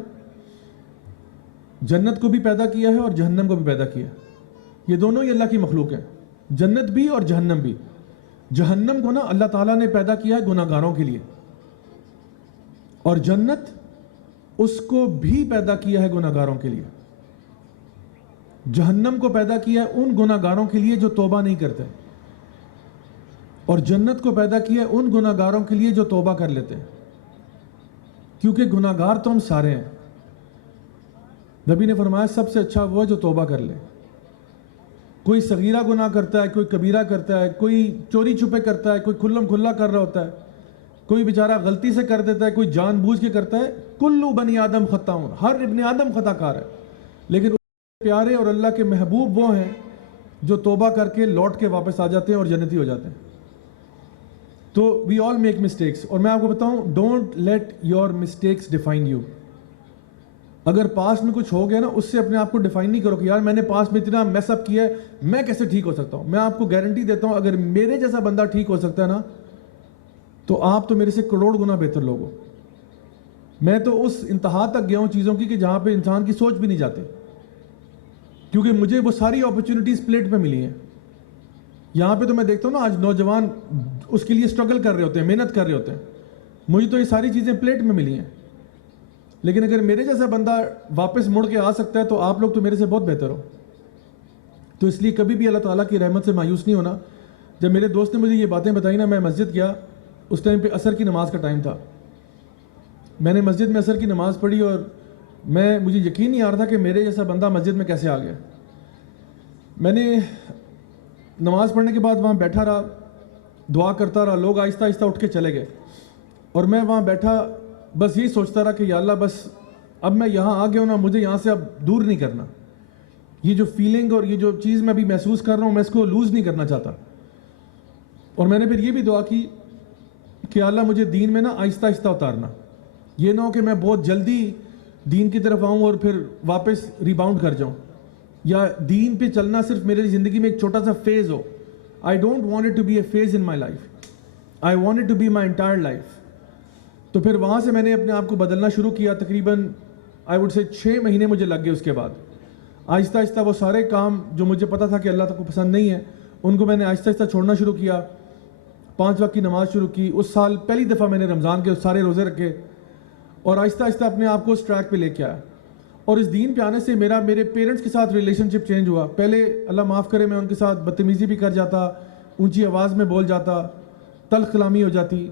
جنت کو بھی پیدا کیا ہے اور جہنم کو بھی پیدا کیا ہے. یہ دونوں ہی اللہ کی مخلوق ہیں، جنت بھی اور جہنم بھی. جہنم کو نا اللہ تعالیٰ نے پیدا کیا ہے گناہ گاروں کے لیے، اور جنت اس کو بھی پیدا کیا ہے گناہ گاروں کے لیے. جہنم کو پیدا کیا ہے ان گناہ گاروں کے لیے جو توبہ نہیں کرتے، اور جنت کو پیدا کیا ہے ان گناہ گاروں کے لیے جو توبہ کر لیتے ہیں. کیونکہ گناہ گار تو ہم سارے ہیں. نبی نے فرمایا سب سے اچھا وہ ہے جو توبہ کر لے. کوئی صغیرہ گناہ کرتا ہے، کوئی کبیرہ کرتا ہے، کوئی چوری چھپے کرتا ہے، کوئی کھلم کھلا کر رہا ہوتا ہے، کوئی بیچارہ غلطی سے کر دیتا ہے، کوئی جان بوجھ کے کرتا ہے. کلو بنی آدم خطاؤن، ہر ابن آدم خطا کار ہے. لیکن پیارے اور اللہ کے محبوب وہ ہیں جو توبہ کر کے لوٹ کے واپس آ جاتے ہیں اور جنتی ہو جاتے ہیں. تو وی آل میک مسٹیکس. اور میں آپ کو بتاؤں, don't let your mistakes define you. اگر پاسٹ میں کچھ ہو گیا نا, اس سے اپنے آپ کو ڈیفائن نہیں کرو کہ یار میں نے پاسٹ میں اتنا میس اپ کیا ہے, میں کیسے ٹھیک ہو سکتا ہوں. میں آپ کو گارنٹی دیتا ہوں, اگر میرے جیسا بندہ ٹھیک ہو سکتا ہے نا, تو آپ تو میرے سے کروڑ گنا بہتر لوگ ہو. میں تو اس انتہا تک گیا ہوں چیزوں کی کہ جہاں پہ انسان کی سوچ بھی نہیں جاتی, کیونکہ مجھے وہ ساری اپرچونیٹیز پلیٹ پہ ملی ہیں. یہاں پہ تو میں دیکھتا ہوں نا, آج نوجوان اس کے لیے اسٹرگل کر رہے ہوتے ہیں, محنت کر رہے ہوتے ہیں. مجھے تو یہ ساری چیزیں پلیٹ میں ملی ہیں. لیکن اگر میرے جیسا بندہ واپس مڑ کے آ سکتا ہے تو آپ لوگ تو میرے سے بہت بہتر ہو. تو اس لیے کبھی بھی اللہ تعالیٰ کی رحمت سے مایوس نہیں ہونا. جب میرے دوست نے مجھے یہ باتیں بتائی نا, میں مسجد گیا, اس ٹائم پہ عصر کی نماز کا ٹائم تھا. میں نے مسجد میں عصر کی نماز پڑھی اور مجھے یقین نہیں آ رہا تھا کہ میرے جیسا بندہ مسجد میں کیسے آ گیا. میں نے نماز پڑھنے کے بعد وہاں بیٹھا رہا, دعا کرتا رہا. لوگ آہستہ آہستہ اٹھ کے چلے گئے اور میں وہاں بیٹھا بس یہی سوچتا رہا کہ یا اللہ بس اب میں یہاں آ گیا ہوں نا, مجھے یہاں سے اب دور نہیں کرنا. یہ جو فیلنگ اور یہ جو چیز میں ابھی محسوس کر رہا ہوں, میں اس کو لوز نہیں کرنا چاہتا. اور میں نے پھر یہ بھی دعا کی کہ اللہ مجھے دین میں نا آہستہ آہستہ اتارنا. یہ نہ ہو کہ میں بہت جلدی دین کی طرف آؤں اور پھر واپس ریباؤنڈ کر جاؤں, یا دین پہ چلنا صرف میری زندگی میں ایک چھوٹا سا فیز ہو. I don't want it to be a phase in my life, I want it to be my entire life. تو پھر وہاں سے میں نے اپنے آپ کو بدلنا شروع کیا. تقریباً آئی وڈ سے 6 مہینے مجھے لگ گئے. اس کے بعد آہستہ آہستہ وہ سارے کام جو مجھے پتا تھا کہ اللہ تک کو پسند نہیں ہے, ان کو میں نے آہستہ آہستہ چھوڑنا شروع کیا. 5 وقت کی نماز شروع کی. اس سال پہلی دفعہ میں نے رمضان کے سارے روزے رکھے اور آہستہ آہستہ اپنے آپ کو اس ٹریک پہ لے کے آیا. اور اس دین پہ آنے سے میرے پیرنٹس کے ساتھ ریلیشن شپ چینج ہوا. پہلے اللہ معاف کرے میں ان کے ساتھ بدتمیزی بھی کر جاتا, اونچی آواز میں بول جاتا, تلخ کلامی ہو جاتی.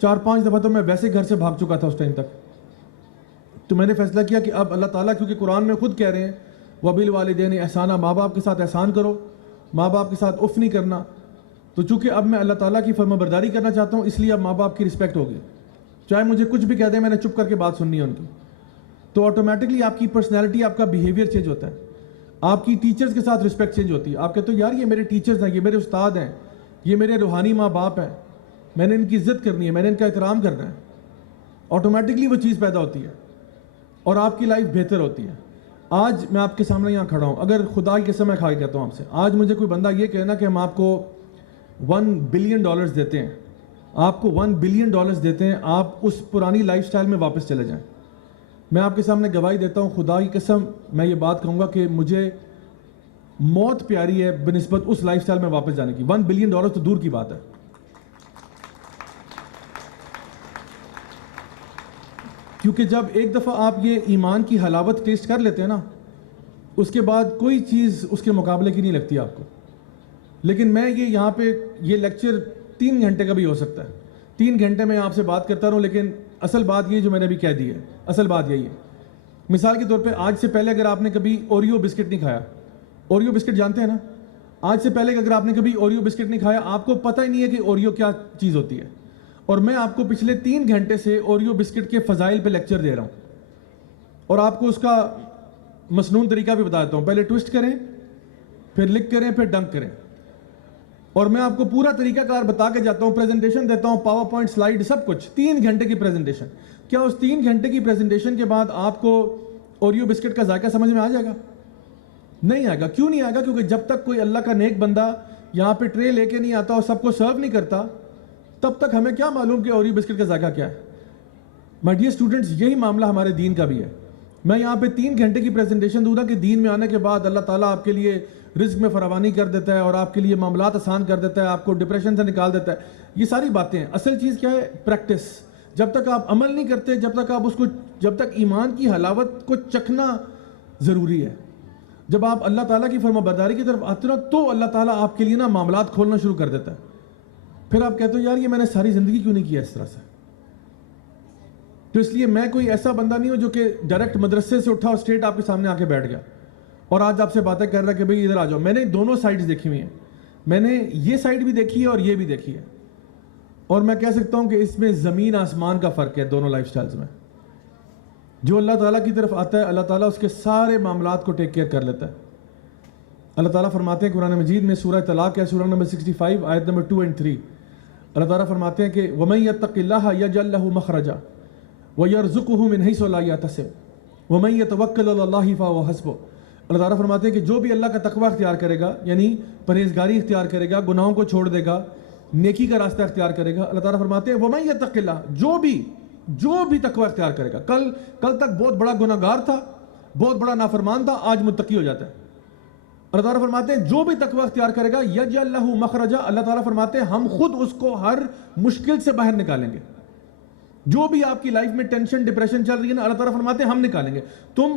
4-5 دفعہ تو میں ویسے گھر سے بھاگ چکا تھا اس ٹائم تک. تو میں نے فیصلہ کیا کہ اب اللہ تعالیٰ, کیونکہ قرآن میں خود کہہ رہے ہیں وَبِالْوَالِدَيْنِ احسانا, ماں باپ کے ساتھ احسان کرو, ماں باپ کے ساتھ اف نہیں کرنا. تو چونکہ اب میں اللہ تعالیٰ کی فرما برداری کرنا چاہتا ہوں, اس لیے اب ماں باپ کی رسپیکٹ ہوگی. چاہے مجھے کچھ بھی کہہ دیں, میں نے چپ کر کے بات سننی ہے ان کی. تو آٹومیٹکلی آپ کی پرسنالٹی, آپ کا بیہیویئر چینج ہوتا ہے. آپ کی ٹیچرز کے ساتھ رسپیکٹ چینج ہوتی ہے. آپ کہتے ہو یار یہ میرے ٹیچرز ہیں, یہ میرے استاد ہیں, یہ میرے روحانی ماں باپ ہیں, میں نے ان کی عزت کرنی ہے, میں نے ان کا احترام کرنا ہے. آٹومیٹکلی وہ چیز پیدا ہوتی ہے اور آپ کی لائف بہتر ہوتی ہے. آج میں آپ کے سامنے یہاں کھڑا ہوں, اگر خدا کی قسم میں کھا کے کہتا ہوں آپ سے, آج مجھے کوئی بندہ یہ کہنا کہ ہم آپ کو $1 بلین دیتے ہیں, آپ کو $1 بلین دیتے ہیں, آپ اس پرانی لائف سٹائل میں واپس چلے جائیں. میں آپ کے سامنے گواہی دیتا ہوں, خدا کی قسم میں یہ بات کہوں گا کہ مجھے موت پیاری ہے بنسبت اس لائف سٹائل میں واپس جانے کی. $1 بلین تو دور کی بات ہے. کیونکہ جب ایک دفعہ آپ یہ ایمان کی حلاوت ٹیسٹ کر لیتے ہیں نا, اس کے بعد کوئی چیز اس کے مقابلے کی نہیں لگتی آپ کو. لیکن میں یہاں پہ یہ لیکچر 3 گھنٹے کا بھی ہو سکتا ہے, 3 گھنٹے میں آپ سے بات کرتا رہوں, لیکن اصل بات یہ جو میں نے ابھی کہہ دی ہے, اصل بات یہی ہے. مثال کے طور پہ آج سے پہلے اگر آپ نے کبھی اوریو بسکٹ نہیں کھایا, اوریو بسکٹ جانتے ہیں نا, آج سے پہلے اگر آپ نے کبھی اوریو بسکٹ نہیں کھایا, آپ کو پتہ ہی نہیں ہے کہ اوریو کیا چیز ہوتی ہے. اور میں آپ کو پچھلے 3 گھنٹے سے اوریو بسکٹ کے فضائل پہ لیکچر دے رہا ہوں, اور آپ کو اس کا مسنون طریقہ بھی بتا دیتا ہوں. پہلے ٹوسٹ کریں, پھر لک کریں, پھر ڈنک کریں, اور میں آپ کو پورا طریقہ کار بتا کے جاتا ہوں, پریزنٹیشن دیتا ہوں, پاور پوائنٹ سلائیڈ, سب کچھ. 3 گھنٹے کی پریزنٹیشن. کیا اس 3 گھنٹے کی پریزنٹیشن کے بعد آپ کو اوریو بسکٹ کا ذائقہ سمجھ میں آ جائے گا؟ نہیں آئے گا. کیوں نہیں آئے گا؟ کیونکہ جب تک کوئی اللہ کا نیک بندہ یہاں پہ ٹرے لے کے نہیں آتا اور سب کو سرو نہیں کرتا, تب تک ہمیں کیا معلوم کہ اوریو بسکٹ کا ذائقہ کیا ہے. مائی ڈیئر اسٹوڈنٹس, یہی معاملہ ہمارے دین کا بھی ہے. میں یہاں پہ 3 گھنٹے کی پریزنٹیشن دوں گا کہ دین میں آنے کے بعد اللہ تعالیٰ آپ کے لیے رزق میں فراوانی کر دیتا ہے, اور آپ کے لیے معاملات آسان کر دیتا ہے, آپ کو ڈپریشن سے نکال دیتا ہے. یہ ساری باتیں ہیں. اصل چیز کیا ہے؟ پریکٹس. جب تک آپ عمل نہیں کرتے, جب تک ایمان کی حلاوت کو چکھنا ضروری ہے. جب آپ اللہ تعالیٰ کی فرما برداری کی طرف آتے ہو تو اللہ تعالیٰ آپ کے لیے نا معاملات کھولنا شروع کر دیتا ہے. پھر آپ کہتے ہو یار یہ میں نے ساری زندگی کیوں نہیں کیا اس طرح سے. تو اس لیے میں کوئی ایسا بندہ نہیں ہوں جو کہ ڈائریکٹ مدرسے سے اٹھا اور اسٹریٹ آپ کے سامنے آ کے بیٹھ گیا اور آج آپ سے باتیں کر رہا ہے کہ بھئی ادھر آ جاؤ. میں نے دونوں سائڈز دیکھی ہوئی ہیں. میں نے یہ سائڈ بھی دیکھی ہے اور یہ بھی دیکھی ہے, اور میں کہہ سکتا ہوں کہ اس میں زمین آسمان کا فرق ہے دونوں لائف سٹائلز میں. جو اللہ تعالیٰ کی طرف آتا ہے, اللہ تعالیٰ اس کے سارے معاملات کو ٹیک کیئر کر لیتا ہے. اللہ تعالیٰ فرماتے ہیں قرآن مجید میں سورہ طلاق ہے سورہ نمبر 65 آیت نمبر 2 اور 3. اللہ تعالیٰ فرماتے ہیں کہ وَمَن يَتَّقِ اللَّهَ يَجْعَل لَّهُ مَخْرَجًا وَيَرْزُقْهُ مِنْ حَيْثُ لَا يَحْتَسِبُ وَمَن يَتَوَكَّلْ عَلَى اللَّهِ فَهُوَ حَسْبُهُ. اللہ تعالیٰ فرماتے ہیں کہ جو بھی اللہ کا تقوی اختیار کرے گا, یعنی پرہیزگاری اختیار کرے گا, گناہوں کو چھوڑ دے گا, نیکی کا راستہ اختیار کرے گا, اللہ تعالیٰ فرماتے ہیں وَمَن يَتَّقِ اللَّهَ جو بھی تقوی اختیار کرے گا. کل تک بہت بڑا گناہگار تھا, بہت بڑا نافرمان تھا, آج متقی ہو جاتا ہے. اللہ تعالیٰ فرماتے ہیں جو بھی تقوی اختیار کرے گا یجعل لہ مخرجا, اللہ تعالیٰ فرماتے ہیں ہم خود اس کو ہر مشکل سے باہر نکالیں گے. جو بھی آپ کی لائف میں ٹینشن ڈپریشن چل رہی ہے نا, اللہ تعالیٰ فرماتے ہیں ہم نکالیں گے. تم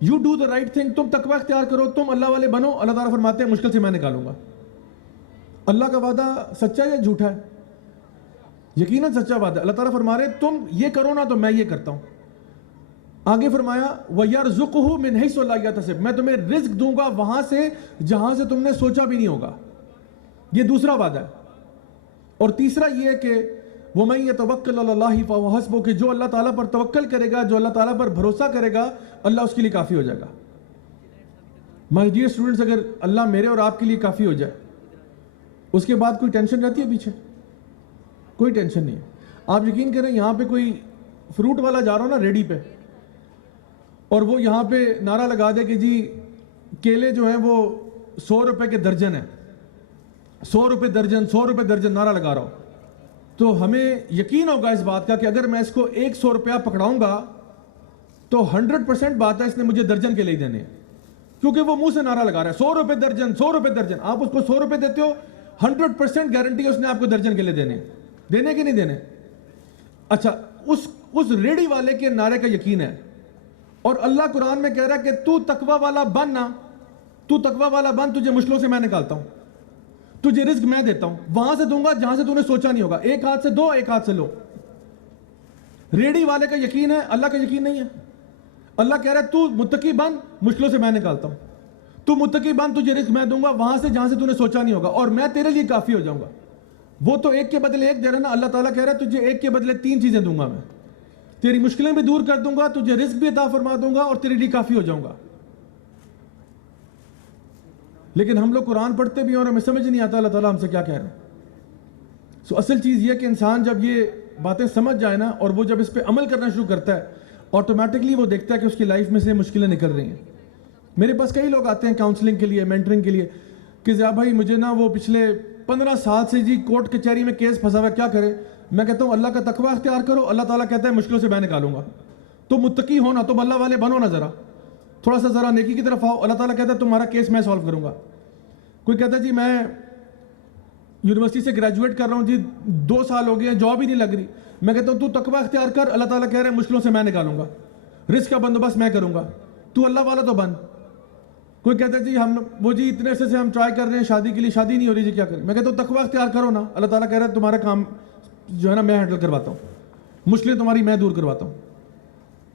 you do the right thing, تم تقوی اختیار کرو, تم اللہ والے بنو, اللہ تعالیٰ فرماتے ہیں مشکل سے میں نکالوں گا. اللہ کا وعدہ سچا یا جھوٹا ہے؟ یقیناً سچا وعدہ ہے. اللہ تعالیٰ فرما رہے تم یہ کرو نا تو میں یہ کرتا ہوں. آگے فرمایا وَيَرْزُقُهُ مِنْ حَيْثُ لَا يَحْتَسِبُ, میں تمہیں رزق دوں گا وہاں سے جہاں سے تم نے سوچا بھی نہیں ہوگا. یہ دوسرا وعدہ ہے. اور تیسرا یہ ہے کہ وَمَن يَتَوَكَّلْ عَلَى اللَّهِ فَهُوَ حَسْبُهُ, کہ جو اللہ تعالیٰ پر توکل کرے گا, جو اللہ تعالیٰ پر بھروسہ کرے گا, اللہ اس کے لیے کافی ہو جائے گا. مائی ڈیئر اسٹوڈنٹس, اگر اللہ میرے اور آپ کے لیے کافی ہو جائے, اس کے بعد کوئی ٹینشن رہتی ہے پیچھے؟ کوئی ٹینشن نہیں ہے. آپ یقین کریں یہاں پہ کوئی فروٹ والا جا رہا ہو نا ریڈی پہ, اور وہ یہاں پہ نعرہ لگا دے کہ جی کیلے جو ہیں وہ 100 روپے کے درجن ہیں, 100 روپے درجن, 100 روپے درجن نعرہ لگا رہا ہو, تو ہمیں یقین ہوگا اس بات کا کہ اگر میں اس کو 100 روپیہ پکڑاؤں گا تو 100% بات ہے اس نے مجھے درجن کے لے دینے ہیں, کیونکہ وہ منہ سے نعرہ لگا رہا ہے 100 روپے درجن, 100 روپے درجن. آپ اس کو 100 روپے دیتے ہو, 100% گارنٹی اس نے آپ کو درجن کے لے دینے کہ نہیں دینے. اچھا, اس ریڈی والے کے نعرے کا یقین ہے, اور اللہ قرآن میں کہہ رہا ہے کہ تو تقوی والا بن نا, تو تقوی والا بن, تجھے مشکلوں سے میں نکالتا ہوں, تجھے رزق میں دیتا ہوں, وہاں سے دوں گا جہاں سے تو نے سوچا نہیں ہوگا. ایک ہاتھ سے دو, ایک ہاتھ سے لو. ریڈی والے کا یقین ہے, اللہ کا یقین نہیں ہے. اللہ کہہ رہا ہے تو متقی بن, مشکلوں سے میں نکالتا ہوں, تو متقی بن, تجھے رزق میں دوں گا وہاں سے جہاں سے تو نے سوچا نہیں ہوگا, اور میں تیرے لیے کافی ہو جاؤں گا. وہ تو ایک کے بدلے ایک دے رہا نا, اللہ تعالیٰ کہہ رہا ہے تجھے ایک کے بدلے 3 چیزیں دوں گا میں. تیری مشکلیں بھی دور کر دوں گا, تجھے رزق بھی عطا فرما دوں گا, اور تیرے لیے کافی ہو جاؤں گا. لیکن ہم لوگ قرآن پڑھتے بھی ہیں اور ہمیں سمجھ نہیں آتا اللہ تعالیٰ ہم سے کیا کہہ رہے ہیں. سو اصل چیز یہ کہ انسان جب یہ باتیں سمجھ جائے نا, اور وہ جب اس پہ عمل کرنا شروع کرتا ہے, آٹومیٹکلی وہ دیکھتا ہے کہ اس کی لائف میں سے مشکلیں نکل رہی ہیں. میرے پاس کئی لوگ آتے ہیں کاؤنسلنگ کے لیے, مینٹرنگ کے لیے, کہ ضیاء بھائی مجھے نا وہ پچھلے 15 سال سے جی کورٹ کچہری میں کیس پھنسا ہوا ہے, کیا کرے؟ میں کہتا ہوں اللہ کا تقوی اختیار کرو, اللہ تعالیٰ کہتا ہے مشکلوں سے میں نکالوں گا. تم متقی ہو نا, تم اللہ والے بنو نا, تھوڑا سا ذرا نیکی کی طرف آؤ, اللہ تعالیٰ کہتا ہے تمہارا کیس میں سالو کروں گا. کوئی کہتا ہے جی میں یونیورسٹی سے گریجویٹ کر رہا ہوں, جی 2 سال ہو گئے جاب ہی نہیں لگ رہی. میں کہتا ہوں تو تقوی اختیار کر, اللہ تعالیٰ کہہ رہے ہیں مشکلوں سے میں نکالوں گا, رزق کا بندوبست میں کروں گا, تو اللہ والا تو بن. کوئی کہتا ہے جی وہ جی اتنے عرصے سے ہم ٹرائی کر رہے ہیں شادی کے لیے, شادی نہیں ہو رہی, جی کیا کریں؟ میں کہتا ہوں تقوی اختیار کرو نا, اللہ تعالیٰ کہہ رہا ہے تمہارا کام جو ہے نا میں ہینڈل کرواتا ہوں, مشکلیں تمہاری میں دور کرواتا ہوں.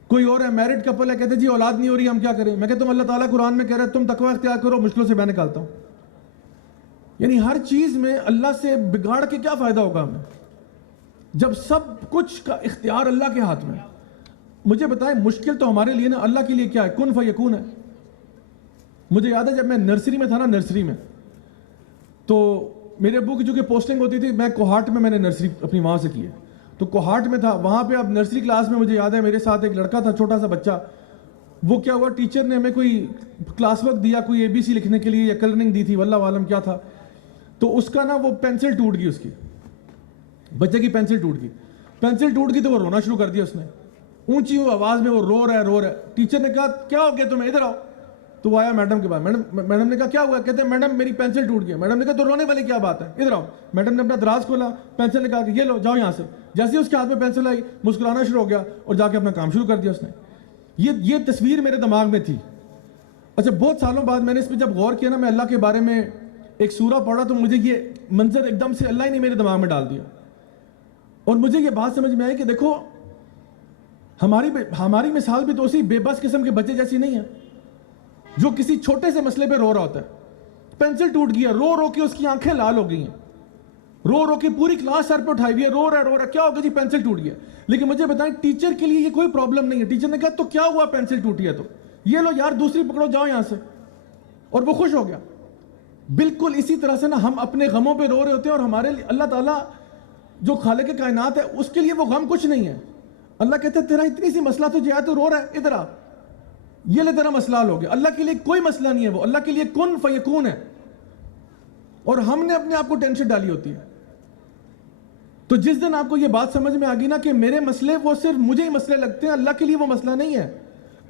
کوئی اور ہے میرڈ کپل ہے, کہتے ہیں جی اولاد نہیں ہو رہی, ہم کیا کریں؟ میں کہتا ہوں اللہ تعالیٰ قرآن میں کہہ رہا ہے تم تقوی اختیار کرو, مشکلوں سے میں نکالتا ہوں. یعنی ہر چیز میں اللہ سے بگاڑ کے کیا فائدہ ہوگا ہمیں, جب سب کچھ کا اختیار اللہ کے ہاتھ میں. مجھے بتائیں مشکل تو ہمارے لیے نا, اللہ کے لیے کیا ہے؟ کن فیکون ہے. مجھے یاد ہے جب میں نرسری میں تھا نا, نرسری میں تو میرے ابو کی جو کہ پوسٹنگ ہوتی تھی, میں کوہاٹ میں نے نرسری اپنی وہاں سے کی ہے, تو کوہاٹ میں تھا. وہاں پہ اب نرسری کلاس میں مجھے یاد ہے میرے ساتھ ایک لڑکا تھا, چھوٹا سا بچہ. وہ کیا ہوا, ٹیچر نے ہمیں کوئی کلاس ورک دیا, کوئی ABC لکھنے کے لیے یا کلرنگ دی تھی, واللہ عالم کیا تھا. تو اس کا نا وہ پینسل ٹوٹ گئی, اس کی بچے کی پینسل ٹوٹ گئی تو وہ رونا شروع کر دیا اس نے, اونچی آواز میں وہ رو رہا ہے. ٹیچر نے کہا کیا ہو گیا تمہیں, ادھر آؤ. تو وہ آیا میڈم کے پاس, میڈم نے کہا کیا ہوا؟ کہتے ہیں میڈم میری پینسل ٹوٹ گئی. میڈم نے کہا تو رونے والی کیا بات ہے, ادھر آؤ. میڈم نے اپنا دراز کھولا, پینسل نے کہا کہ یہ لو, جاؤ یہاں سے. جیسے اس کے ہاتھ میں پینسل آئی, مسکرانا شروع ہو گیا اور جا کے اپنا کام شروع کر دیا اس نے. یہ تصویر میرے دماغ میں تھی. اچھا, بہت سالوں بعد میں نے اس پہ جب غور کیا نا, میں اللہ کے بارے میں ایک سورہ پڑھا, تو مجھے یہ منظر ایک دم سے اللہ ہی نے میرے دماغ میں ڈال دیا, اور مجھے یہ بات سمجھ میں آئی کہ دیکھو ہماری مثال بھی تو اسی بے بس قسم کے بچے جیسی نہیں ہے جو کسی چھوٹے سے مسئلے پہ رو رہا ہوتا ہے. پینسل ٹوٹ گیا, رو رو کے اس کی آنکھیں لال ہو گئی ہیں, رو رو کے پوری کلاس سر پہ اٹھائی ہوئی ہے, رو رہا کیا ہو گیا جی, پینسل ٹوٹ گیا. لیکن مجھے بتائیں ٹیچر کے لیے یہ کوئی پرابلم نہیں ہے. ٹیچر نے کہا تو کیا ہوا, پینسل ٹوٹی ہے تو یہ لو یار دوسری پکڑو, جاؤ یہاں سے, اور وہ خوش ہو گیا. بالکل اسی طرح سے نا ہم اپنے غموں پہ رو رہے ہوتے ہیں اور ہمارے لیے اللہ تعالیٰ جو خالق کائنات ہے اس کے لیے وہ غم کچھ نہیں ہے. اللہ کہتا ہے تیرا اتنی سی مسئلہ تجھے ہے تو رو رہا ہے, ادھر آ, یہ لے تیرا مسئلہ حل ہو گیا. اللہ کے لیے کوئی مسئلہ نہیں ہے, وہ اللہ کے لیے کن فیکون ہے, اور ہم نے اپنے آپ کو ٹینشن ڈالی ہوتی ہے. تو جس دن آپ کو یہ بات سمجھ میں آ گئی نا کہ میرے مسئلے وہ صرف مجھے ہی مسئلے لگتے ہیں, اللہ کے لیے وہ مسئلہ نہیں ہے.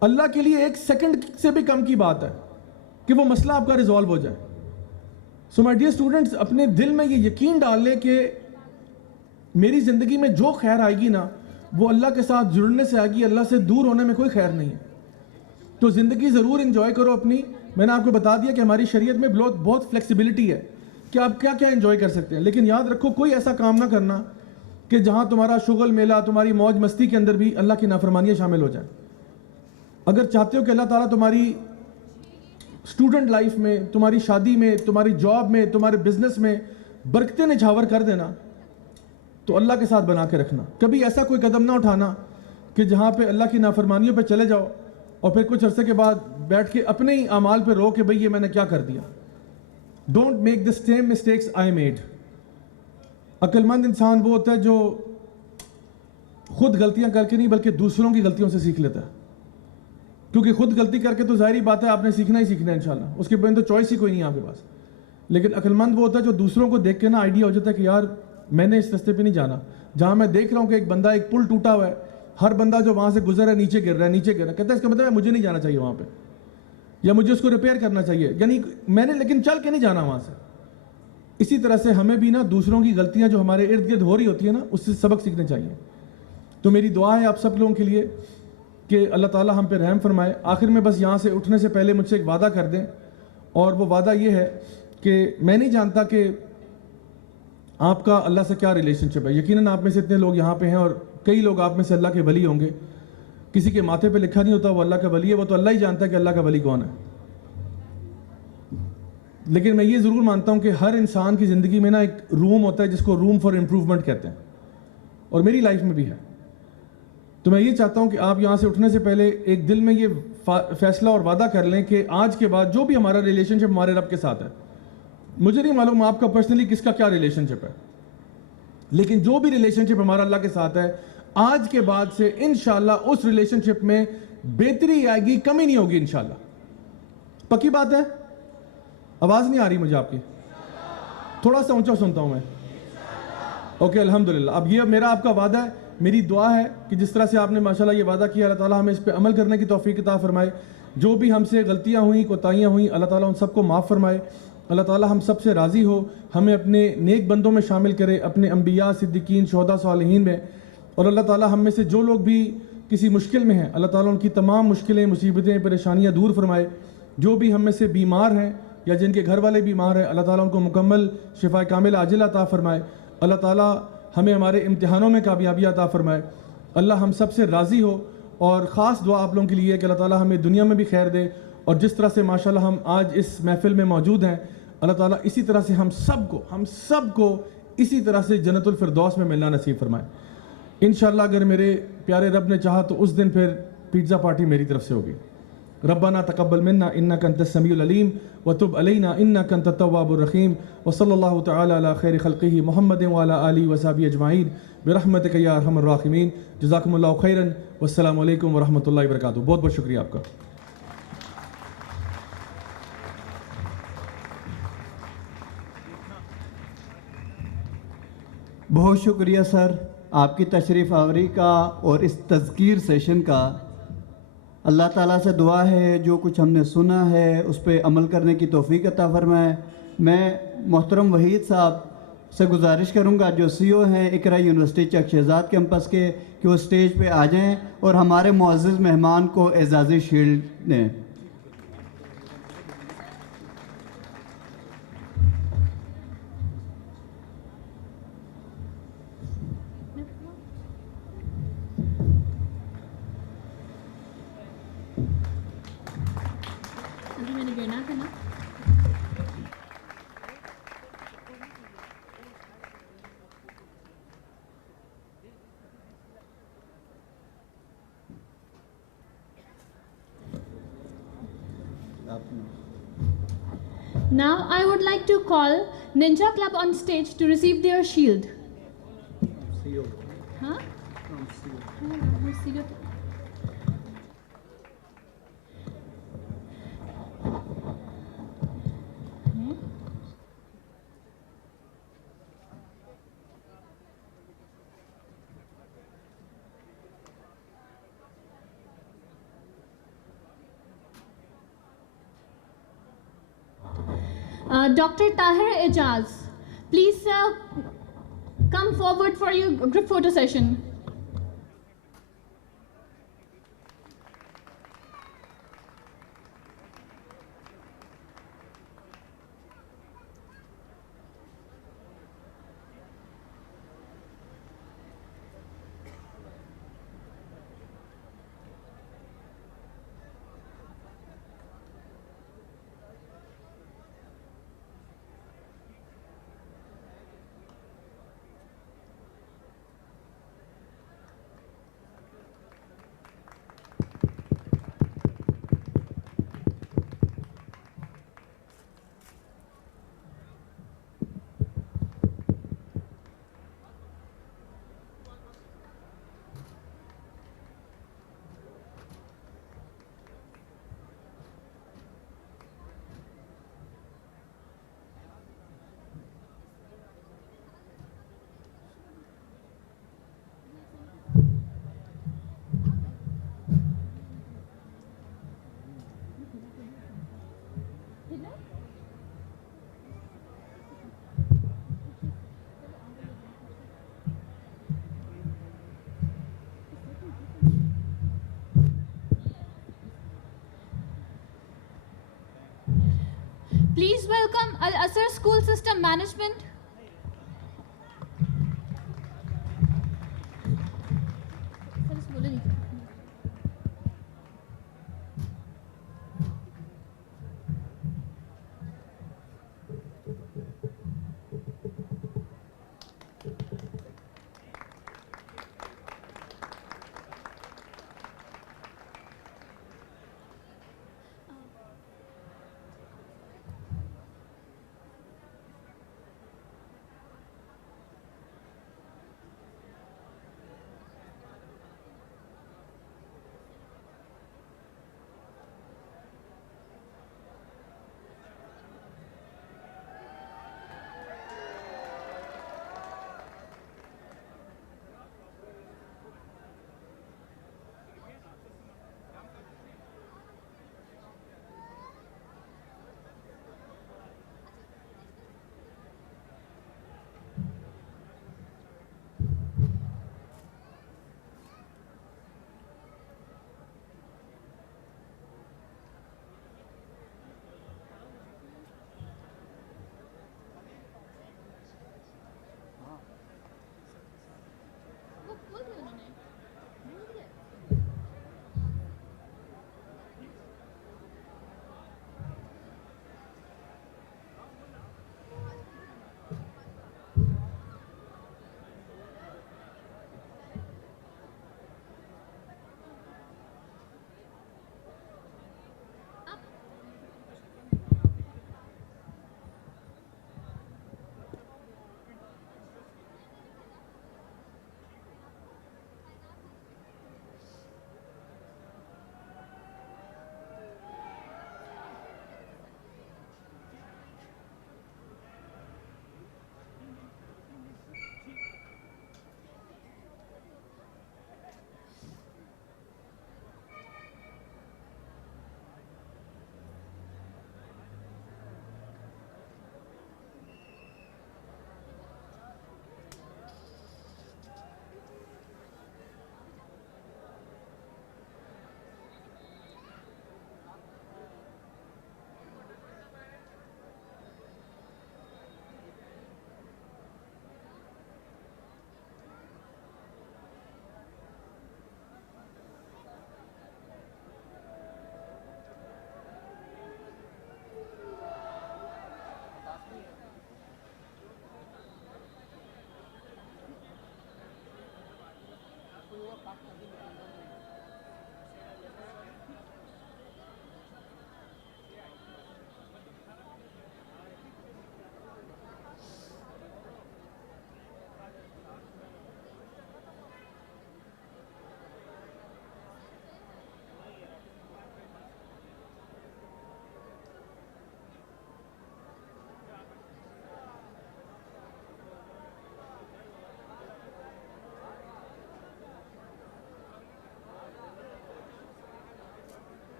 اللہ کے لیے 1 سیکنڈ سے بھی کم کی بات ہے کہ وہ مسئلہ آپ کا ریزالو ہو جائے. سو مائی ڈیئر اسٹوڈنٹس, اپنے دل میں یہ یقین ڈال لیں کہ میری زندگی میں جو خیر آئے گی نا وہ اللہ کے ساتھ جڑنے سے آئے گی, اللہ سے دور ہونے میں کوئی خیر نہیں ہے. تو زندگی ضرور انجوائے کرو اپنی. میں نے آپ کو بتا دیا کہ ہماری شریعت میں بہت فلیکسیبلٹی ہے کہ آپ کیا کیا انجوائے کر سکتے ہیں, لیکن یاد رکھو کوئی ایسا کام نہ کرنا کہ جہاں تمہارا شغل میلہ, تمہاری موج مستی کے اندر بھی اللہ کی نافرمانیاں شامل ہو جائیں. اگر چاہتے ہو کہ اللہ تعالیٰ تمہاری اسٹوڈنٹ لائف میں, تمہاری شادی میں, تمہاری جاب میں, تمہارے بزنس میں برکتیں نچھاور کر دینا, تو اللہ کے ساتھ بنا کے رکھنا. کبھی ایسا کوئی قدم نہ اٹھانا کہ جہاں پہ اللہ کی نافرمانیوں پہ چلے جاؤ اور پھر کچھ عرصے کے بعد بیٹھ کے اپنے ہی اعمال پہ رو کہ بھئی یہ میں نے کیا کر دیا. Don't make the same mistakes I made. عقل مند انسان وہ ہوتا ہے جو خود غلطیاں کر کے نہیں بلکہ دوسروں کی غلطیوں سے سیکھ لیتا ہے, کیونکہ خود غلطی کر کے تو ظاہری بات ہے آپ نے سیکھنا ہی سیکھنا ہے انشاءاللہ, اس کے بعد تو چوائس ہی کوئی نہیں آپ کے پاس. لیکن عقل مند وہ ہوتا ہے جو دوسروں کو دیکھ کے نا آئیڈیا ہو جاتا ہے کہ یار میں نے اس راستے پہ نہیں جانا. جہاں میں دیکھ رہا ہوں کہ ایک بندہ, ایک پل ٹوٹا ہوا ہے, ہر بندہ جو وہاں سے گزر ہے نیچے گر رہا ہے, نیچے گر رہا ہے, کہتا ہے اس کا مطلب ہے مجھے نہیں جانا چاہیے وہاں پہ, یا مجھے اس کو ریپیئر کرنا چاہیے, یعنی میں نے لیکن چل کے نہیں جانا وہاں سے. اسی طرح سے ہمیں بھی نا دوسروں کی غلطیاں جو ہمارے ارد گرد ہو رہی ہوتی ہیں نا اس سے سبق سیکھنے چاہیے. تو میری دعا ہے آپ سب لوگوں کے لیے کہ اللہ تعالیٰ ہم پہ رحم فرمائے. آخر میں بس یہاں سے اٹھنے سے پہلے مجھ سے ایک وعدہ کر دیں, اور وہ وعدہ یہ ہے کہ میں نہیں جانتا کہ آپ کا اللہ سے کیا ریلیشن شپ ہے. یقیناً آپ میں سے اتنے لوگ یہاں پہ ہیں اور کئی لوگ آپ میں سے اللہ کے ولی ہوں گے. کسی کے ماتھے پہ لکھا نہیں ہوتا وہ اللہ کا ولی ہے, وہ تو اللہ ہی جانتا ہے کہ اللہ کا ولی کون ہے. لیکن میں یہ ضرور مانتا ہوں کہ ہر انسان کی زندگی میں نا ایک روم ہوتا ہے جس کو روم فار امپروومنٹ کہتے ہیں, اور میری لائف میں بھی ہے. تو میں یہ چاہتا ہوں کہ آپ یہاں سے اٹھنے سے پہلے ایک دل میں یہ فیصلہ اور وعدہ کر لیں کہ آج کے بعد جو بھی ہمارا ریلیشن شپ ہمارے رب کے ساتھ ہے, مجھے نہیں معلوم آپ کا پرسنلی کس کا کیا ریلیشن شپ ہے, لیکن جو بھی ریلیشن شپ ہمارا اللہ کے ساتھ ہے, آج کے بعد سے انشاءاللہ اس ریلیشن شپ میں بہتری آئے گی, کمی نہیں ہوگی انشاءاللہ. پکی بات ہے؟ آواز نہیں آ رہی مجھے آپ کی, تھوڑا سا اونچا سنتا ہوں میں. اوکے الحمدللہ. اب یہ میرا آپ کا وعدہ ہے, میری دعا ہے کہ جس طرح سے آپ نے ماشاءاللہ یہ وعدہ کیا, اللہ تعالیٰ ہمیں اس پہ عمل کرنے کی توفیق عطا فرمائے. جو بھی ہم سے غلطیاں ہوئیں, کوتاہیاں ہوئیں, اللہ تعالیٰ ان سب کو معاف فرمائے. اللہ تعالیٰ ہم سب سے راضی ہو, ہمیں اپنے نیک بندوں میں شامل کرے, اپنے انبیاء, صدیقین, شہداء, صالحین میں. اور اللہ تعالیٰ ہم میں سے جو لوگ بھی کسی مشکل میں ہیں, اللہ تعالیٰ ان کی تمام مشکلیں, مصیبتیں, پریشانیاں دور فرمائے. جو بھی ہم میں سے بیمار ہیں یا جن کے گھر والے بیمار ہیں, اللہ تعالیٰ ان کو مکمل شفا کامل عاجلہ عطا فرمائے. اللہ تعالیٰ ہمیں ہمارے امتحانوں میں کامیابی عطا فرمائے. اللہ ہم سب سے راضی ہو. اور خاص دعا آپ لوگوں کے لیے کہ اللہ تعالیٰ ہمیں دنیا میں بھی خیر دے, اور جس طرح سے ماشاءاللہ ہم آج اس محفل میں موجود ہیں, اللہ تعالیٰ اسی طرح سے ہم سب کو اسی طرح سے جنت الفردوس میں ملنا نصیب فرمائے. انشاءاللہ اگر میرے پیارے رب نے چاہا تو اس دن پھر پیزا پارٹی میری طرف سے ہوگی. ربنا تقبل منا انك انت السميع العليم وتب علينا انك انت التواب الرحيم وصلى الله تعالى على خير خلقه محمد وعلى اله وصحبه اجمعين برحمتك يا ارحم الراحمين. جزاكم الله خيرا والسلام عليكم ورحمة الله وبركاته. بہت بہت شکریہ آپ کا. بہت شکریہ سر آپ کی تشریف آوری کا اور اس تذکیر سیشن کا. اللہ تعالیٰ سے دعا ہے جو کچھ ہم نے سنا ہے اس پہ عمل کرنے کی توفیق عطا فرمائے. میں محترم وحید صاحب سے گزارش کروں گا جو سی او ہیں اقرا یونیورسٹی چک شہزاد کیمپس کے, کہ وہ اسٹیج پہ آ جائیں اور ہمارے معزز مہمان کو اعزازی شیلڈ دیں. Now I would like to call Ninja Club on stage to receive their shield. Huh? Dr. Tahir Ejaz, please come forward for your group photo session. Please welcome Al Asr School System Management.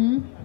Hmm?